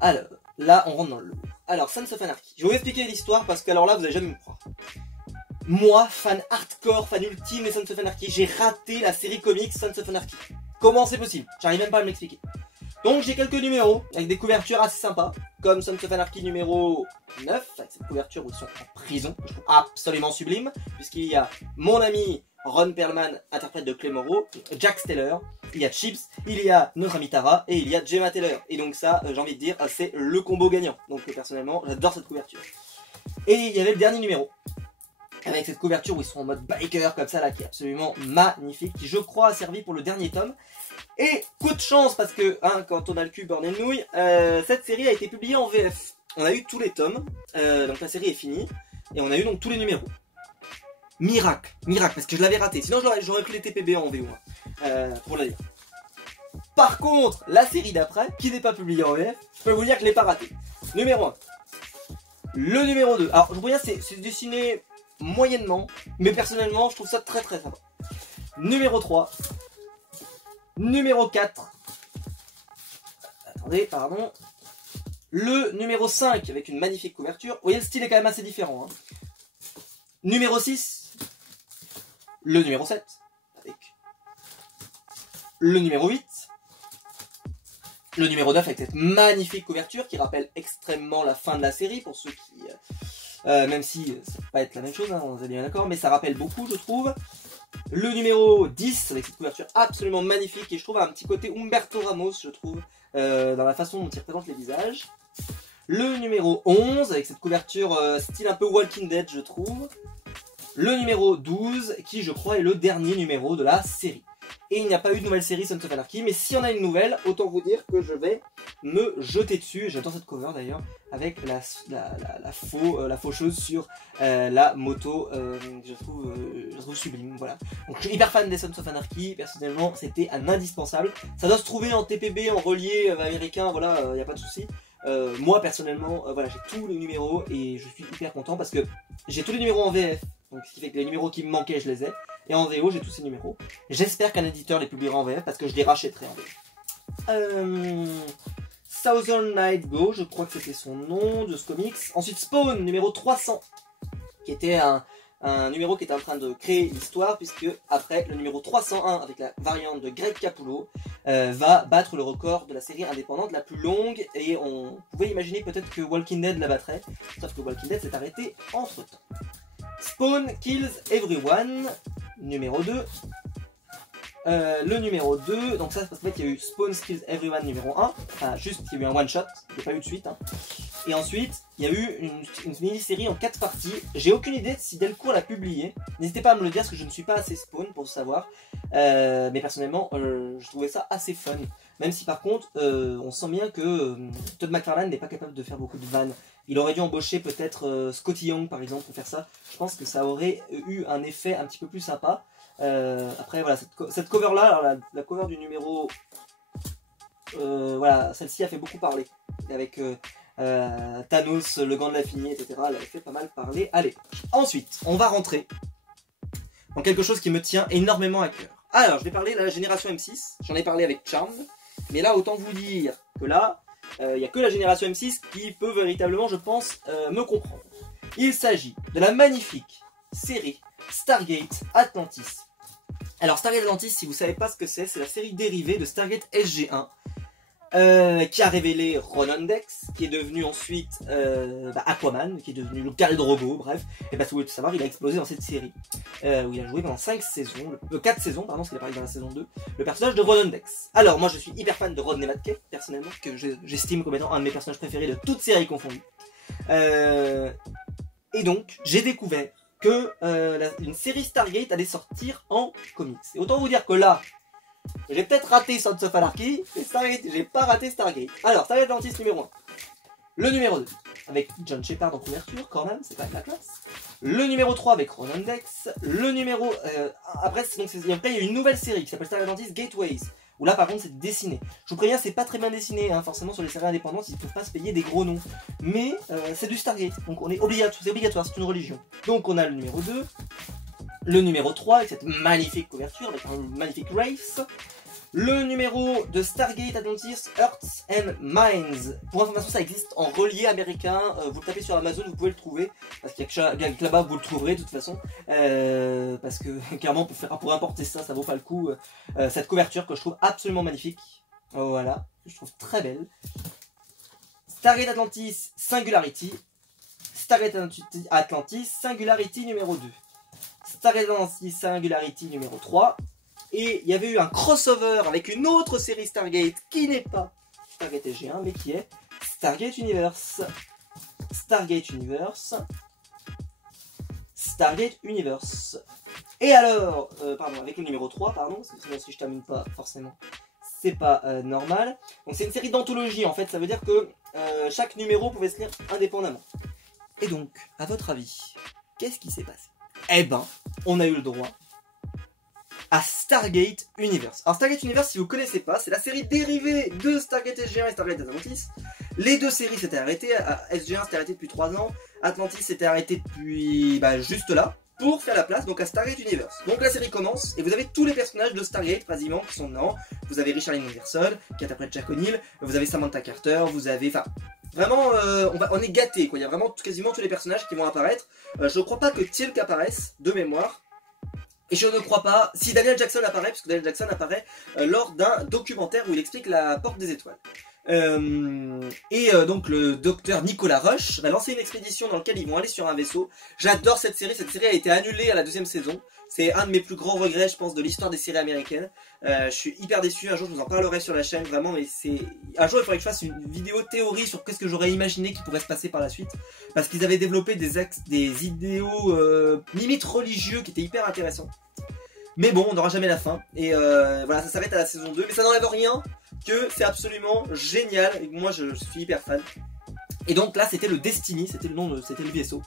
Alors, là on rentre dans le lourd. Alors, Sons of Anarchy, je vais vous expliquer l'histoire parce que alors là vous n'allez jamais me croire. Moi, fan hardcore, fan ultime des Sons of Anarchy, j'ai raté la série comics Sons of Anarchy. Comment c'est possible? J'arrive même pas à m'expliquer. Donc j'ai quelques numéros avec des couvertures assez sympas, comme Sons of Anarchy numéro 9, avec cette couverture où ils sont en prison, que je trouve absolument sublime, puisqu'il y a mon ami Ron Perlman, interprète de Clay Morrow, Jack Steller, il y a Chips, il y a notre ami Tara, et il y a Gemma Taylor. Et donc ça, j'ai envie de dire, c'est le combo gagnant. Donc personnellement, j'adore cette couverture. Et il y avait le dernier numéro, avec cette couverture où ils sont en mode biker comme ça là, qui est absolument magnifique, qui je crois a servi pour le dernier tome. Et coup de chance parce que hein, quand on a le cul bordé de nouilles, cette série a été publiée en VF. On a eu tous les tomes, donc la série est finie, et on a eu donc tous les numéros. Miracle, parce que je l'avais raté, sinon j'aurais pris les TPB en VO, pour la lire. Par contre, la série d'après, qui n'est pas publiée en VF, je peux vous dire que je l'ai pas raté. Numéro 1. Le numéro 2. Alors je vous dire, c'est dessiné moyennement, mais personnellement je trouve ça très très sympa. Numéro 3. Numéro 4. Attendez, pardon. Le numéro 5 avec une magnifique couverture. Vous voyez, le style est quand même assez différent. Hein. Numéro 6. Le numéro 7. Avec le numéro 8. Le numéro 9 avec cette magnifique couverture qui rappelle extrêmement la fin de la série pour ceux qui... même si ça peut pas être la même chose, hein, on est bien d'accord, mais ça rappelle beaucoup je trouve. Le numéro 10 avec cette couverture absolument magnifique et je trouve un petit côté Humberto Ramos je trouve, dans la façon dont il représente les visages. Le numéro 11 avec cette couverture style un peu Walking Dead je trouve. Le numéro 12 qui je crois est le dernier numéro de la série. Et il n'y a pas eu de nouvelle série Sons of Anarchy, mais si on a une nouvelle, autant vous dire que je vais me jeter dessus. J'adore cette cover d'ailleurs, avec la faucheuse sur la moto, je trouve sublime, voilà. Donc je suis hyper fan des Sons of Anarchy, personnellement c'était un indispensable. Ça doit se trouver en TPB, en relié américain, voilà, il n'y a pas de souci. Moi personnellement, voilà, j'ai tous les numéros et je suis hyper content parce que j'ai tous les numéros en VF, donc ce qui fait que les numéros qui me manquaient je les ai. Et en VO, j'ai tous ces numéros. J'espère qu'un éditeur les publiera en VF parce que je les rachèterai en VF. Southern Night Go, je crois que c'était son nom de ce comics. Ensuite Spawn, numéro 300, qui était un numéro qui était en train de créer l'histoire, puisque après, le numéro 301, avec la variante de Greg Capullo, va battre le record de la série indépendante la plus longue. Et on pouvait imaginer peut-être que Walking Dead la battrait, sauf que Walking Dead s'est arrêté entre temps. Spawn Kills Everyone, numéro 2. Le numéro 2, donc ça c'est parce qu'en fait il y a eu Spawn Kills Everyone numéro 1, enfin juste il y a eu un one shot, il n'y a pas eu de suite. Hein. Et ensuite il y a eu une mini-série en 4 parties. J'ai aucune idée de si Delcourt l'a publié, n'hésitez pas à me le dire parce que je ne suis pas assez Spawn pour savoir. Mais personnellement je trouvais ça assez fun. Même si par contre on sent bien que Todd McFarlane n'est pas capable de faire beaucoup de vannes. Il aurait dû embaucher peut-être Scotty Young par exemple pour faire ça. Je pense que ça aurait eu un effet un petit peu plus sympa. Après voilà, cette cover là, la cover du numéro, voilà, celle-ci a fait beaucoup parler. Avec Thanos, le gant de l'infini, etc. Elle avait fait pas mal parler à l'époque. Ensuite, on va rentrer dans quelque chose qui me tient énormément à cœur. Alors, je vais parler de la génération M6. J'en ai parlé avec Charmed. Mais là, autant vous dire que là, il n'y a que la génération M6 qui peut véritablement, je pense, me comprendre. Il s'agit de la magnifique série Stargate Atlantis. Alors Stargate Atlantis, si vous ne savez pas ce que c'est la série dérivée de Stargate SG1 qui a révélé Ronan Dex, qui est devenu ensuite Aquaman, qui est devenu le Khal Drogo, bref. Et bah si vous voulez tout savoir, il a explosé dans cette série, où il a joué pendant 4 saisons, pardon, parce qu'il apparaît dans la saison 2, le personnage de Ronan Dex. Alors moi je suis hyper fan de Rodney McKay, personnellement, que j'estime comme étant un de mes personnages préférés de toutes séries confondues. Et donc, j'ai découvert que une série Stargate allait sortir en comics. Et autant vous dire que là, j'ai peut-être raté Sons of Anarchy, mais Stargate, j'ai pas raté Stargate. Alors, Stargate Atlantis numéro 1. Le numéro 2, avec John Shepard en couverture, quand même, c'est pas de la classe. Le numéro 3 avec Ronan Dex. Le numéro... après, il y a une nouvelle série qui s'appelle Stargate Atlantis Gateways. Où là par contre c'est dessiné. Je vous préviens, c'est pas très bien dessiné, hein, forcément sur les séries indépendantes ils ne peuvent pas se payer des gros noms. Mais c'est du Stargate, donc on est obligatoire, c'est une religion. Donc on a le numéro 2, le numéro 3 avec cette magnifique couverture, avec un magnifique race. Le numéro de Stargate Atlantis Earths and Minds. Pour information, ça existe en relié américain. Vous le tapez sur Amazon, vous pouvez le trouver. Parce qu'il y a que là-bas, vous le trouverez de toute façon. Parce que clairement, pour importer ça, ça vaut pas le coup. Cette couverture que je trouve absolument magnifique. Voilà, je trouve très belle. Stargate Atlantis Singularity. Stargate Atlantis Singularity numéro 2. Stargate Atlantis Singularity numéro 3. Et il y avait eu un crossover avec une autre série Stargate qui n'est pas Stargate SG1 mais qui est Stargate Universe. Stargate Universe. Stargate Universe. Et alors, avec le numéro 3, parce que sinon si je termine pas forcément, c'est pas normal. Donc c'est une série d'anthologie en fait, ça veut dire que chaque numéro pouvait se lire indépendamment. Et donc, à votre avis, qu'est-ce qui s'est passé? Eh ben, on a eu le droit à Stargate Universe. Alors Stargate Universe, si vous ne connaissez pas, c'est la série dérivée de Stargate SG1 et Stargate Atlantis. Les deux séries s'étaient arrêtées. SG1 s'était arrêté depuis 3 ans. Atlantis s'était arrêté depuis juste là, pour faire la place donc à Stargate Universe. Donc la série commence et vous avez tous les personnages de Stargate quasiment qui sont dedans. Vous avez Richard Lynn Anderson qui interprète Jack O'Neill. Vous avez Samantha Carter. Vous avez... Enfin, vraiment, on est gâtés quoi. Il y a vraiment quasiment tous les personnages qui vont apparaître. Je ne crois pas que Teal'c apparaisse de mémoire. Et je ne crois pas, si Daniel Jackson apparaît, parce que Daniel Jackson apparaît lors d'un documentaire où il explique la porte des étoiles. Donc le docteur Nicolas Rush va lancer une expédition dans laquelle ils vont aller sur un vaisseau. J'adore cette série a été annulée à la 2e saison. C'est un de mes plus grands regrets je pense de l'histoire des séries américaines. Je suis hyper déçu, un jour je vous en parlerai sur la chaîne vraiment, mais c'est... Un jour il faudrait que je fasse une vidéo théorie sur qu'est-ce que j'aurais imaginé qui pourrait se passer par la suite. Parce qu'ils avaient développé des idéaux limite religieux qui étaient hyper intéressants. Mais bon, on n'aura jamais la fin. Et voilà, ça s'arrête à la saison 2. Mais ça n'enlève rien que c'est absolument génial. Et moi, je suis hyper fan. Et donc là, c'était le Destiny, c'était le vaisseau.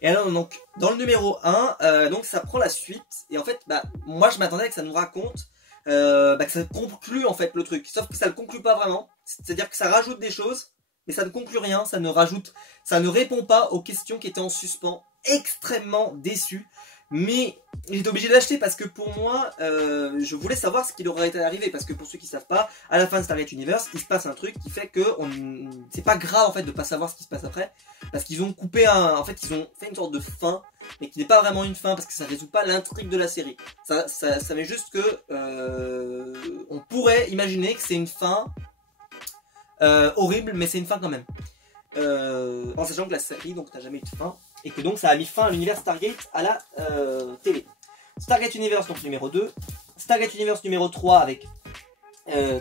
Et alors, donc, dans le numéro 1, donc ça prend la suite. Et en fait, moi, je m'attendais à que ça nous raconte, que ça conclue en fait le truc. Sauf que ça ne conclut pas vraiment. C'est-à-dire que ça rajoute des choses, mais ça ne conclut rien. Ça ne répond pas aux questions qui étaient en suspens. Extrêmement déçu. Mais j'étais obligé de l'acheter parce que pour moi, je voulais savoir ce qui leur aurait arrivé. Parce que pour ceux qui ne savent pas, à la fin de Stargate Universe, il se passe un truc qui fait que c'est pas grave en fait de pas savoir ce qui se passe après. Parce qu'ils ont coupé en fait, ils ont fait une sorte de fin, mais qui n'est pas vraiment une fin parce que ça résout pas l'intrigue de la série. Ça met juste que on pourrait imaginer que c'est une fin horrible, mais c'est une fin quand même. En sachant que la série donc n'a jamais eu de fin. Et que donc ça a mis fin à l'univers Stargate à la télé. Stargate Universe donc numéro 2. Stargate Universe numéro 3 avec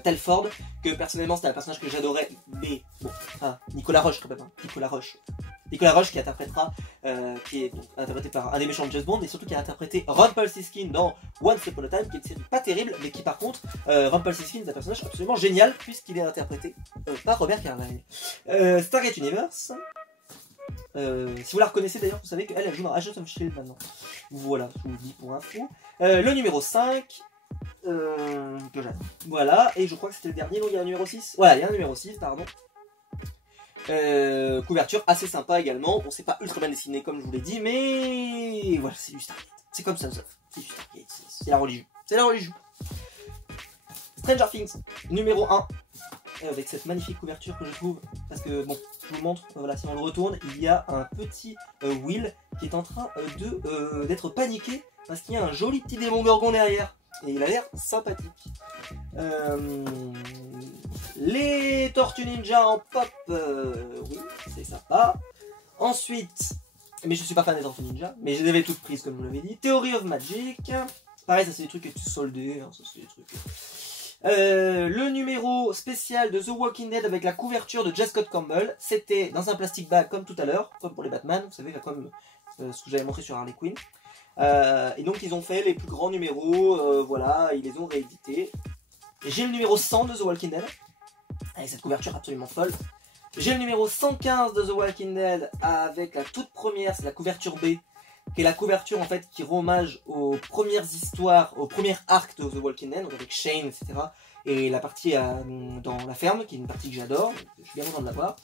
Telford, que personnellement c'était un personnage que j'adorais, mais bon, Nicolas Rush quand même, Nicolas Rush qui interprétera, qui est donc interprété par un des méchants de James Bond, et surtout qui a interprété Rumpelstiltskin dans Once Upon a Time, qui est une série pas terrible, mais qui par contre, Rumpelstiltskin est un personnage absolument génial, puisqu'il est interprété par Robert Carlyle. Stargate Universe. Si vous la reconnaissez d'ailleurs, vous savez qu'elle joue dans Agents of Shield maintenant. Voilà, je vous le dis pour info. Le numéro 5. Voilà, et je crois que c'était le dernier, donc il y a un numéro 6. Voilà, il y a un numéro 6, pardon. Couverture assez sympa également. Bon, c'est pas ultra bien dessiné comme je vous l'ai dit, mais voilà, c'est du Stargate. C'est comme ça, c'est du Stargate, c'est la religion. C'est la religion. Stranger Things, numéro 1. Avec cette magnifique couverture que je trouve, parce que bon, je vous montre, voilà, si on le retourne, il y a un petit Will qui est en train d'être paniqué parce qu'il y a un joli petit démon gorgon derrière et il a l'air sympathique. Les Tortues Ninja en pop, oui, c'est sympa. Ensuite, mais je suis pas fan des Tortues Ninja, mais je les avais toutes prises comme je vous l'avais dit. Theory of Magic, pareil, ça c'est des trucs qui sont soldés, hein, ça c'est des trucs. Le numéro spécial de The Walking Dead avec la couverture de J. Scott Campbell, c'était dans un plastic bag comme tout à l'heure, comme pour les Batman, vous savez, comme ce que j'avais montré sur Harley Quinn. Et donc ils ont fait les plus grands numéros, voilà, ils les ont réédités. J'ai le numéro 100 de The Walking Dead, avec cette couverture absolument folle. J'ai le numéro 115 de The Walking Dead avec la toute première, c'est la couverture B, qui est la couverture en fait qui rend hommage aux premières histoires, aux premiers arcs de The Walking Dead, donc avec Shane, etc. Et la partie dans la ferme, qui est une partie que j'adore, je suis bien content de l'avoir.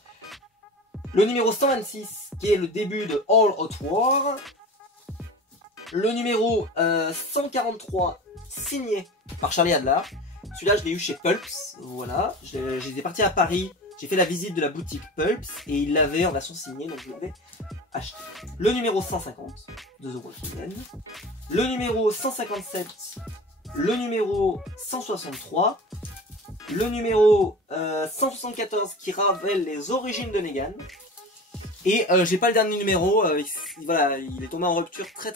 Le numéro 126, qui est le début de All Out War. Le numéro 143, signé par Charlie Adler. Celui-là, je l'ai eu chez Pulps, voilà. J'étais parti à Paris, j'ai fait la visite de la boutique Pulps, et il l'avait en version signée, donc je l'avais acheté. Le numéro 150 de The Walking Dead. Le numéro 157. Le numéro 163. Le numéro 174 qui révèle les origines de Negan. Et j'ai pas le dernier numéro, voilà, il est tombé en rupture très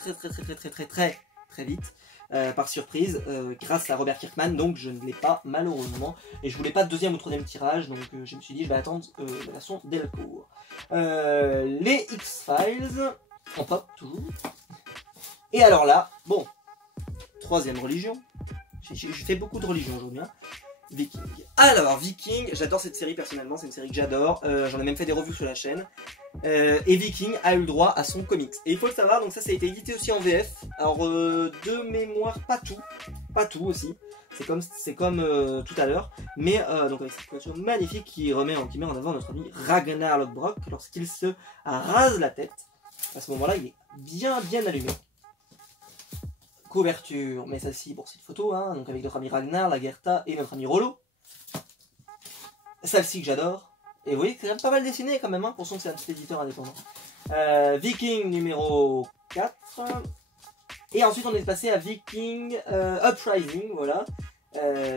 vite. Par surprise, grâce à Robert Kirkman, donc je ne l'ai pas malheureusement, et je voulais pas de deuxième ou troisième tirage, donc je me suis dit je vais attendre la version Delcourt. Les X-Files, en pop toujours, et alors là, bon, troisième religion, j'ai fait beaucoup de religions aujourd'hui, hein. Viking. Alors, Viking, j'adore cette série personnellement, c'est une série que j'adore, j'en ai même fait des revues sur la chaîne. Et Viking a eu le droit à son comics. Et il faut le savoir, donc ça a été édité aussi en VF. Alors, de mémoire, pas tout aussi. C'est comme tout à l'heure. Mais donc avec cette couverture magnifique qui met en avant notre ami Ragnar Lothbrok lorsqu'il se rase la tête. À ce moment-là, il est bien allumé. Couverture, mais celle-ci pour cette photo, hein, donc avec notre ami Ragnar, Lagertha et notre ami Rollo. Celle-ci que j'adore. Et vous voyez que c'est quand même pas mal dessiné quand même, hein, pour son que c'est un petit éditeur indépendant. Viking numéro 4. Et ensuite on est passé à Viking Uprising, voilà.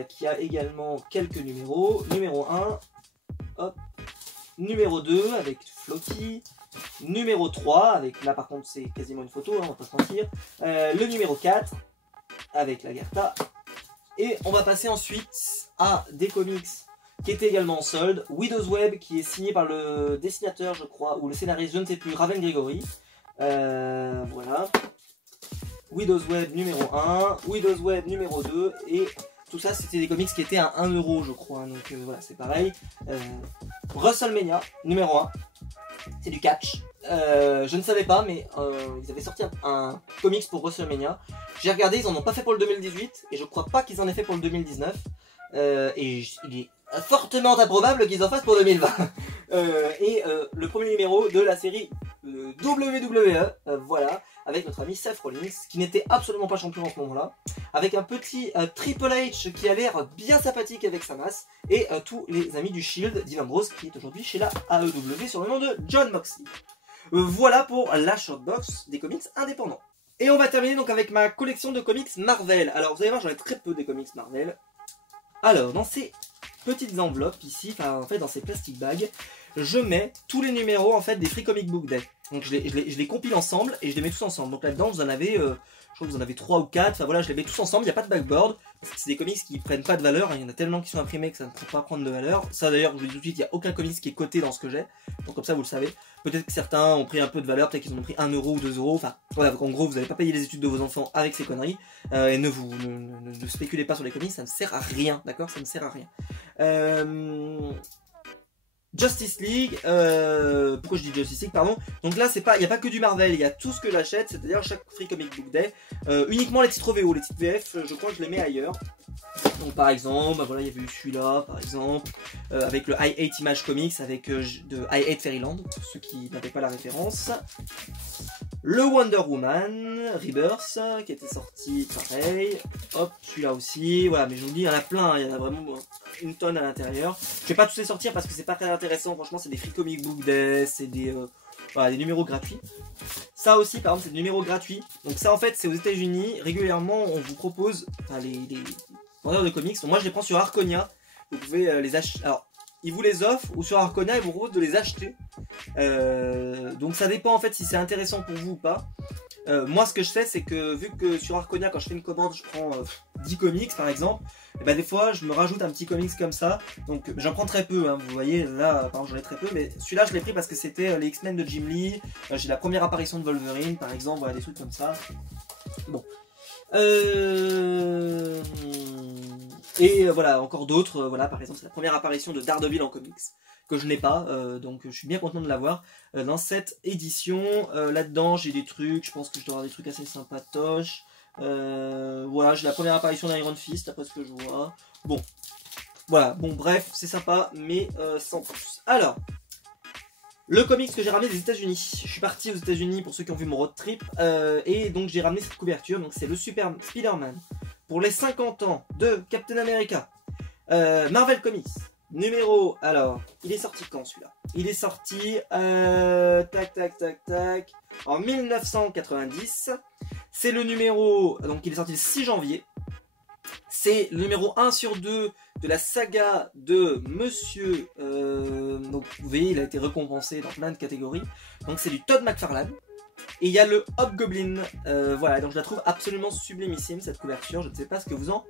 Qui a également quelques numéros. Numéro 1, hop. Numéro 2 avec Floki. Numéro 3, avec là par contre c'est quasiment une photo, hein, on va pas se mentir. Le numéro 4, avec Lagertha. Et on va passer ensuite à des comics qui étaient également en solde. Widow's Web, qui est signé par le dessinateur, je crois, ou le scénariste, je ne sais plus, Raven Gregory. Voilà. Widow's Web numéro 1, Widow's Web numéro 2, et tout ça c'était des comics qui étaient à 1 €, je crois, hein, donc voilà, c'est pareil. WrestleMania numéro 1. C'est du catch. Je ne savais pas, mais ils avaient sorti un comics pour WrestleMania. J'ai regardé, ils en ont pas fait pour le 2018, et je crois pas qu'ils en aient fait pour le 2019. Et il est fortement improbable qu'ils en fassent pour 2020. Le premier numéro de la série WWE, voilà, avec notre ami Seth Rollins, qui n'était absolument pas champion en ce moment-là, avec un petit Triple H qui a l'air bien sympathique avec sa masse, et tous les amis du Shield, Dean Ambrose, qui est aujourd'hui chez la AEW sur le nom de Jon Moxley. Voilà pour la shortbox des comics indépendants. Et on va terminer donc avec ma collection de comics Marvel. Alors vous allez voir, j'en ai très peu des comics Marvel. Alors dans ces petites enveloppes ici, enfin en fait dans ces plastic bags, je mets tous les numéros en fait des Free Comic Book Day. Donc je les compile ensemble et je les mets tous ensemble. Donc là-dedans vous en avez, je crois que vous en avez 3 ou 4, enfin voilà, je les mets tous ensemble, il n'y a pas de backboard. C'est des comics qui prennent pas de valeur, il y en a tellement qui sont imprimés que ça ne peut pas prendre de valeur. Ça d'ailleurs, je vous le dis tout de suite, il n'y a aucun comics qui est coté dans ce que j'ai. Donc comme ça vous le savez. Peut-être que certains ont pris un peu de valeur, peut-être qu'ils ont pris 1 € ou 2 €. Enfin voilà, donc en gros vous n'allez pas payer les études de vos enfants avec ces conneries. Et ne spéculez pas sur les comics, ça ne sert à rien, d'accord? Ça ne sert à rien. Justice League, pourquoi je dis Justice League, pardon. Donc là, il n'y a pas que du Marvel, il y a tout ce que j'achète, c'est-à-dire chaque Free Comic Book Day. Uniquement les titres VO, les titres VF, je crois que je les mets ailleurs. Donc par exemple, bah voilà, il y avait eu celui-là, par exemple, avec le I Hate Image Comics, avec de I Hate Fairyland, pour ceux qui n'avaient pas la référence. Le Wonder Woman Rebirth, qui était sorti pareil. Hop, celui-là aussi. Voilà, mais je vous dis, il y en a plein, hein, il y en a vraiment une tonne à l'intérieur. Je vais pas tous les sortir parce que c'est pas très intéressant, franchement, c'est des Free Comic Book Days, c'est des, voilà, des numéros gratuits. Ça aussi, par exemple, c'est des numéros gratuits. Donc ça, en fait, c'est aux États-Unis. Régulièrement, on vous propose, enfin, les vendeurs de comics. Donc, moi, je les prends sur Arconia. Vous pouvez les acheter. Alors, ils vous les offrent ou sur Arconia, ils vous proposent de les acheter. Donc, ça dépend en fait si c'est intéressant pour vous ou pas. Moi, ce que je fais, c'est que vu que sur Arconia, quand je fais une commande, je prends 10 comics par exemple. Et ben, des fois, je me rajoute un petit comics comme ça. Donc, j'en prends très peu. Hein, vous voyez, là, par exemple, j'en ai très peu. Mais celui-là, je l'ai pris parce que c'était les X-Men de Jim Lee. J'ai la première apparition de Wolverine, par exemple. Voilà, des trucs comme ça. Bon. Et voilà, encore d'autres. Voilà, par exemple, c'est la première apparition de Daredevil en comics que je n'ai pas, donc je suis bien content de l'avoir dans cette édition. Là-dedans, j'ai des trucs. Je pense que je dois avoir des trucs assez sympatoches. Voilà, j'ai la première apparition d'Iron Fist, après ce que je vois. Bon, voilà. Bon, bref, c'est sympa, mais sans plus. Alors. Le comics que j'ai ramené des États-Unis. Je suis parti aux États-Unis pour ceux qui ont vu mon road trip. Et donc j'ai ramené cette couverture. Donc c'est le Super Spider-Man pour les 50 ans de Captain America. Marvel Comics. Numéro. Alors, il est sorti quand celui-là? Il est sorti. Tac. En 1990. C'est le numéro. Donc il est sorti le 6 janvier. C'est le numéro 1 sur 2 de la saga de Monsieur. Donc vous voyez, il a été récompensé dans plein de catégories. Donc c'est du Todd McFarlane. Et il y a le Hobgoblin. Voilà, donc je la trouve absolument sublimissime cette couverture. Je ne sais pas ce que vous en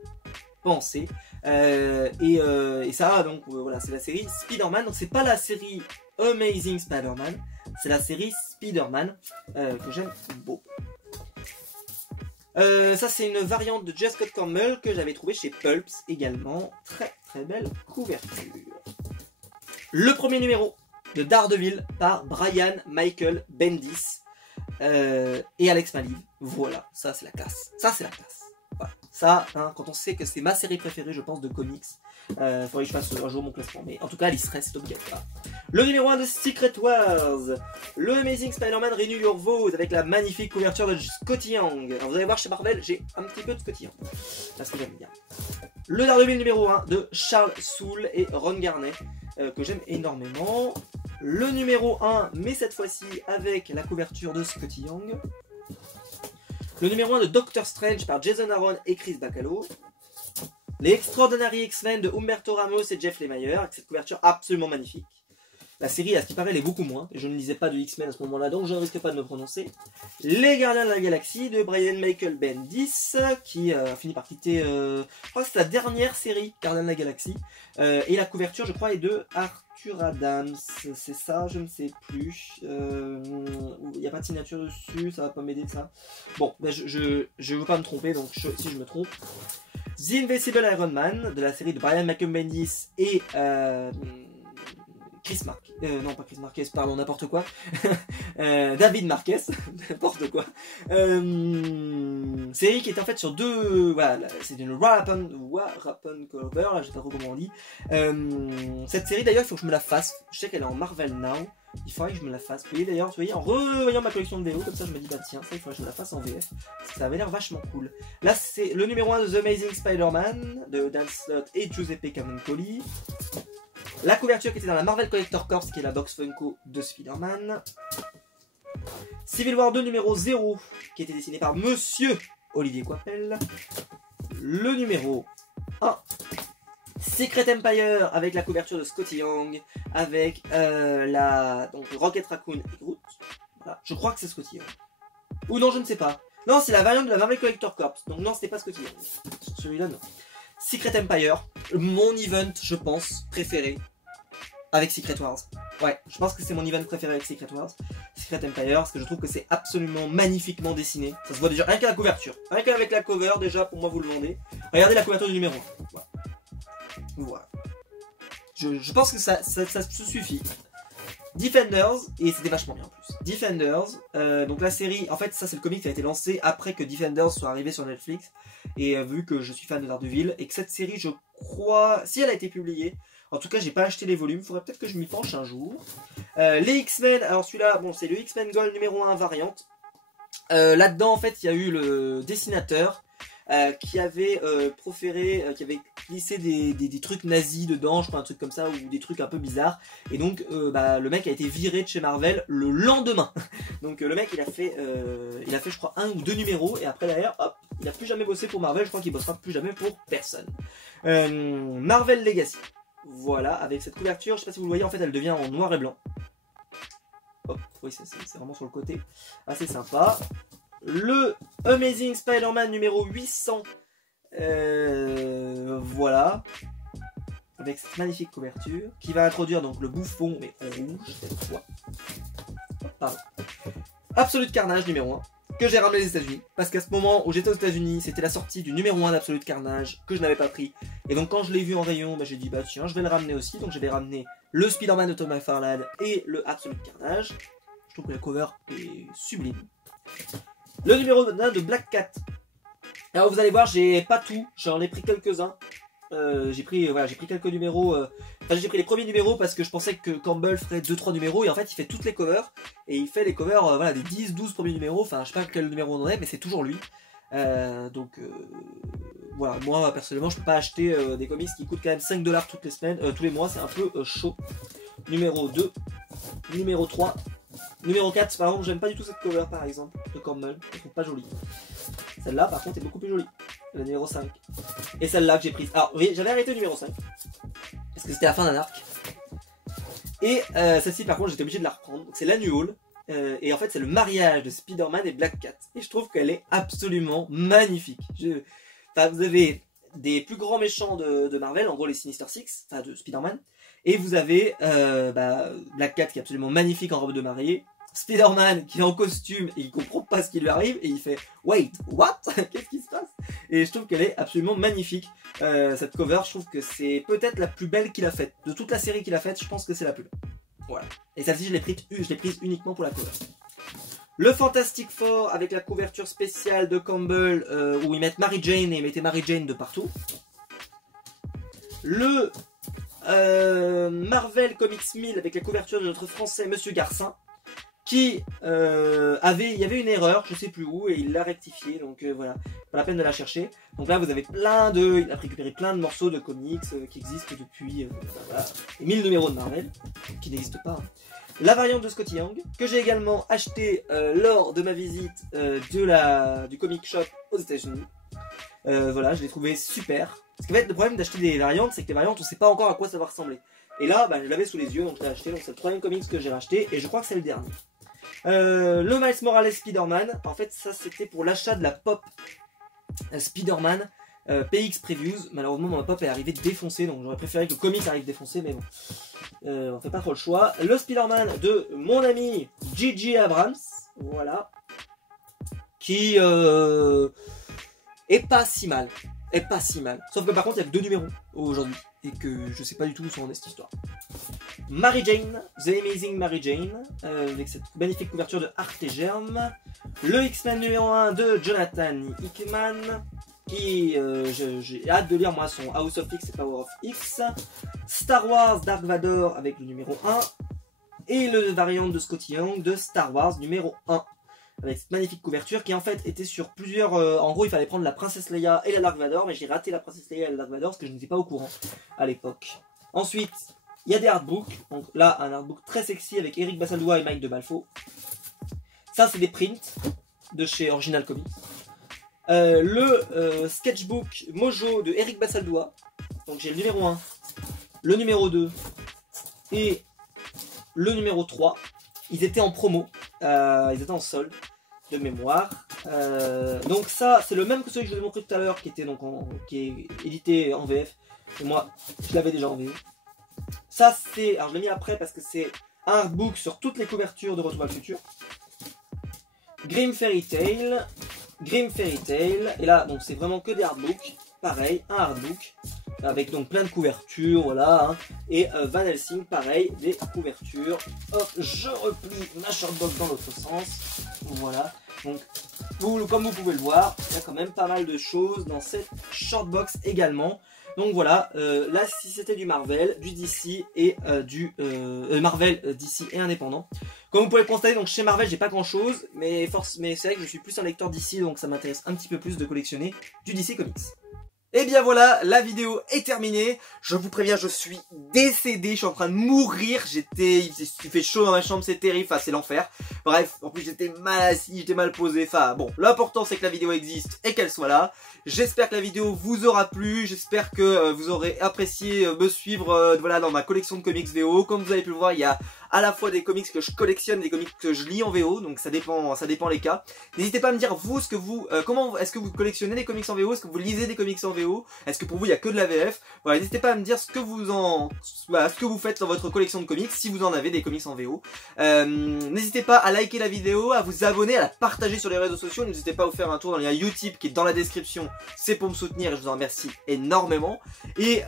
pensez. Et ça, donc voilà, c'est la série Spider-Man. Donc c'est pas la série Amazing Spider-Man. C'est la série Spider-Man que j'aime beaucoup. Ça c'est une variante de J. Scott Campbell que j'avais trouvé chez Pulps également. Très très belle couverture. Le premier numéro de Daredevil par Brian Michael Bendis et Alex Maliv. Voilà, ça c'est la classe. Ça c'est la classe. Voilà. Ça, hein, quand on sait que c'est ma série préférée, je pense, de comics, faudrait que je fasse un jour mon classement. Mais en tout cas, elle y reste obligatoire. Le numéro 1 de Secret Wars. Le Amazing Spider-Man Renew Your Vows avec la magnifique couverture de Scotty Young. Alors vous allez voir chez Marvel, j'ai un petit peu de Scotty Young. Parce que j'aime bien. Le Daredevil numéro 1 de Charles Soule et Ron Garney, que j'aime énormément. Le numéro 1, mais cette fois-ci avec la couverture de Scotty Young. Le numéro 1 de Doctor Strange par Jason Aaron et Chris Bacalo. Les Extraordinary X-Men de Humberto Ramos et Jeff Lemire, avec cette couverture absolument magnifique. La série, à ce qui paraît, elle est beaucoup moins. Et je ne lisais pas de X-Men à ce moment-là, donc je ne risque pas de me prononcer. Les Gardiens de la Galaxie de Brian Michael Bendis, qui a fini par quitter... je crois que c'est la dernière série Gardiens de la Galaxie. Et la couverture, je crois, est de Arthur Adams. C'est ça, je ne sais plus. Il n'y a pas de signature dessus, ça va pas m'aider ça. Bon, ben je ne veux pas me tromper, donc si je me trompe... The Invisible Iron Man de la série de Brian Michael Bendis et Chris Marquez, non pas Chris Marquez, pardon, n'importe quoi. David Marquez, n'importe quoi. Série qui est en fait sur deux, voilà, c'est une Warapon Cover, là je sais pas trop comment on dit. Cette série d'ailleurs il faut que je me la fasse, je sais qu'elle est en Marvel Now. Il faudrait que je me la fasse. Vous voyez d'ailleurs, en revoyant ma collection de VO, comme ça je me dis bah tiens, ça il faudrait que je me la fasse en VF. Parce que ça avait l'air vachement cool. Là c'est le numéro 1 de The Amazing Spider-Man de Dan Slott et Giuseppe Camuncoli. La couverture qui était dans la Marvel Collector Corps, qui est la box Funko de Spider-Man. Civil War 2 numéro 0, qui était dessiné par Monsieur Olivier Coipel. Le numéro 1. Secret Empire avec la couverture de Scotty Young, avec donc Rocket Raccoon et Groot. Voilà. Je crois que c'est Scotty Young. Ou non, je ne sais pas. Non, c'est la variante de la Marvel Collector Corps. Donc non, c'était pas Scotty Young. Celui-là, non. Secret Empire, mon event, je pense, préféré avec Secret Wars. Ouais, je pense que c'est mon event préféré avec Secret Wars. Secret Empire, parce que je trouve que c'est absolument magnifiquement dessiné. Ça se voit déjà rien qu'à la couverture. Rien qu'avec la cover, déjà, pour moi, vous le vendez. Regardez la couverture du numéro 1. Voilà. Voilà. Je pense que ça se suffit. Defenders, et c'était vachement bien en plus. Defenders, donc la série, en fait ça c'est le comic qui a été lancé après que Defenders soit arrivé sur Netflix, et vu que je suis fan de Daredevil, et que cette série je crois, si elle a été publiée, en tout cas j'ai pas acheté les volumes, faudrait peut-être que je m'y penche un jour. Les X-Men, alors celui-là, bon c'est le X-Men Gold numéro 1 variante. Là-dedans en fait il y a eu le dessinateur, qui avait qui avait glissé des trucs nazis dedans, je crois, un truc comme ça, ou des trucs un peu bizarres. Et donc, le mec a été viré de chez Marvel le lendemain. Donc, le mec, il a fait, je crois, 1 ou 2 numéros, et après, derrière, hop, il a plus jamais bossé pour Marvel. Je crois qu'il bossera plus jamais pour personne. Marvel Legacy. Voilà, avec cette couverture, je sais pas si vous le voyez, en fait, elle devient en noir et blanc. Hop, oui, c'est vraiment sur le côté. Assez sympa. Le Amazing Spider-Man numéro 800, voilà, avec cette magnifique couverture, qui va introduire donc le bouffon, mais en rouge cette fois. Pardon. Absolute Carnage numéro 1, que j'ai ramené des États-Unis, parce qu'à ce moment où j'étais aux États-Unis, c'était la sortie du numéro 1 d'Absolute Carnage, que je n'avais pas pris, et donc quand je l'ai vu en rayon, j'ai dit bah tiens, je vais le ramener aussi, donc je vais ramener le Spider-Man de Tom McFarlane et le Absolute Carnage. Je trouve que la cover est sublime. Le numéro 1 de Black Cat. Alors vous allez voir, j'ai pas tout, j'en ai pris quelques-uns. J'ai pris quelques numéros. Enfin, j'ai pris les premiers numéros parce que je pensais que Campbell ferait 2-3 numéros. Et en fait, il fait toutes les covers. Et il fait les covers voilà, des 10-12 premiers numéros. Enfin, je sais pas quel numéro on en est, mais c'est toujours lui. Voilà, moi personnellement, je peux pas acheter des comics qui coûtent quand même 5 $ toutes les semaines, tous les mois. C'est un peu chaud. Numéro 2, numéro 3. Numéro 4, par exemple, j'aime pas du tout cette cover par exemple de Campbell, je trouve pas jolie. Celle-là par contre est beaucoup plus jolie, la numéro 5. Et celle-là que j'ai prise. Alors oui, j'avais arrêté le numéro 5, parce que c'était la fin d'un arc. Et celle-ci par contre j'étais obligé de la reprendre, c'est l'annual. Et en fait c'est le mariage de Spider-Man et Black Cat. Et je trouve qu'elle est absolument magnifique. Enfin, vous avez des plus grands méchants de Marvel, en gros les Sinister Six, enfin de Spider-Man. Et vous avez Black Cat qui est absolument magnifique en robe de mariée, Spider-Man qui est en costume et il comprend pas ce qui lui arrive et il fait wait, what? Qu'est-ce qui se passe? Et je trouve qu'elle est absolument magnifique. Cette cover, je trouve que c'est peut-être la plus belle qu'il a faite. De toute la série qu'il a faite, je pense que c'est la plus belle. Voilà. Et celle-ci, je l'ai prise uniquement pour la cover. Le Fantastic Four avec la couverture spéciale de Campbell où ils mettent Mary Jane et ils mettaient Mary Jane de partout. Le Marvel Comics 1000 avec la couverture de notre français Monsieur Garcin qui il y avait une erreur, je sais plus où, et il l'a rectifié, donc voilà, pas la peine de la chercher. Donc là vous avez il a récupéré plein de morceaux de comics qui existent depuis voilà, 1000 numéros de Marvel, qui n'existent pas. Hein. La variante de Scotty Young, que j'ai également acheté lors de ma visite du comic shop aux États-Unis. Voilà, je l'ai trouvé super. Parce qu'en fait, le problème d'acheter des variantes, c'est que les variantes, on sait pas encore à quoi ça va ressembler. Et là, je l'avais sous les yeux, donc je l'ai acheté. Donc c'est le troisième comics que j'ai racheté, et je crois que c'est le dernier. Le Miles Morales Spider-Man, en fait, ça c'était pour l'achat de la pop Spider-Man PX Previews. Malheureusement, ma pop est arrivée défoncée, donc j'aurais préféré que le comics arrive défoncé, mais bon, on fait pas trop le choix. Le Spider-Man de mon ami J.J. Abrams, voilà, qui est pas si mal. Sauf que par contre, il y a que 2 numéros aujourd'hui. Et que je sais pas du tout où sont en est cette histoire. Mary Jane, The Amazing Mary Jane, avec cette magnifique couverture de Art et Germe. Le X-Men numéro 1 de Jonathan Hickman, qui j'ai hâte de lire moi son House of X et Power of X. Star Wars Dark Vador avec le numéro 1. Et le variante de Scotty Young de Star Wars numéro 1. Avec cette magnifique couverture qui en fait était sur plusieurs... en gros il fallait prendre la princesse Leia et la Dark Vador, mais j'ai raté la princesse Leia et la Dark Vador parce que je n'étais pas au courant à l'époque. Ensuite, il y a des artbooks. Donc là, un artbook très sexy avec Eric Bassaldois et Mike de Balfo. Ça c'est des prints de chez Original Comics. Le sketchbook Mojo de Eric Bassaldois. Donc j'ai le numéro 1, le numéro 2 et le numéro 3. Ils étaient en promo, ils étaient en solde de mémoire. Donc ça, c'est le même que celui que je vous ai montré tout à l'heure, qui était donc qui est édité en VF. Et moi, je l'avais déjà en VF. Ça c'est, alors je l'ai mis après parce que c'est un artbook sur toutes les couvertures de Retour à le futur. Grim Fairy Tale, et là donc c'est vraiment que des artbooks. Pareil, un artbook. avec donc plein de couvertures, voilà, hein. Et Van Helsing, pareil, des couvertures. Hop, je replie ma shortbox dans l'autre sens, voilà. Donc, comme vous pouvez le voir, il y a quand même pas mal de choses dans cette shortbox également. Donc voilà, là si c'était du Marvel, du DC et Marvel, DC et indépendant. Comme vous pouvez le constater, donc chez Marvel j'ai pas grand chose, mais c'est vrai que je suis plus un lecteur DC, donc ça m'intéresse un petit peu plus de collectionner du DC Comics. Et bien voilà, la vidéo est terminée. Je vous préviens, je suis décédé, je suis en train de mourir. Il fait chaud dans ma chambre, c'est terrible, enfin c'est l'enfer. Bref, en plus j'étais mal assis, j'étais mal posé. Enfin bon, l'important c'est que la vidéo existe et qu'elle soit là. J'espère que la vidéo vous aura plu, j'espère que vous aurez apprécié me suivre voilà, dans ma collection de comics VO. Comme vous avez pu le voir, il y a à la fois des comics que je collectionne, des comics que je lis en VO, donc ça dépend les cas. N'hésitez pas à me dire vous ce que vous, comment est-ce que vous collectionnez des comics en VO, est-ce que vous lisez des comics en VO, est-ce que pour vous il y a que de la VF. Voilà, n'hésitez pas à me dire ce que vous faites dans votre collection de comics, si vous en avez des comics en VO. N'hésitez pas à liker la vidéo, à vous abonner, à la partager sur les réseaux sociaux. N'hésitez pas à vous faire un tour dans le lien YouTube qui est dans la description, c'est pour me soutenir et je vous en remercie énormément. Et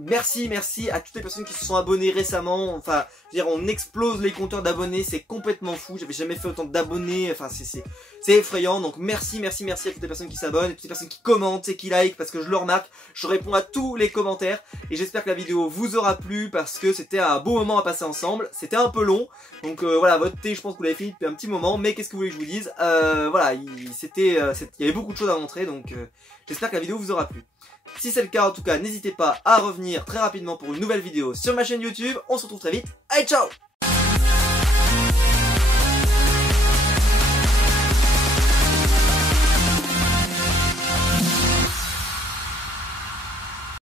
merci à toutes les personnes qui se sont abonnées récemment. Enfin, je veux dire, on explose les compteurs d'abonnés, c'est complètement fou. J'avais jamais fait autant d'abonnés, enfin c'est effrayant. Donc merci à toutes les personnes qui s'abonnent, toutes les personnes qui commentent et qui like, parce que je le remarque, je réponds à tous les commentaires. Et j'espère que la vidéo vous aura plu, parce que c'était un beau moment à passer ensemble. C'était un peu long, donc voilà, votre thé, je pense que vous l'avez fini depuis un petit moment. Mais qu'est-ce que vous voulez que je vous dise, voilà, il y avait beaucoup de choses à montrer, donc j'espère que la vidéo vous aura plu. Si c'est le cas, en tout cas, n'hésitez pas à revenir très rapidement pour une nouvelle vidéo sur ma chaîne YouTube. On se retrouve très vite. Allez, ciao!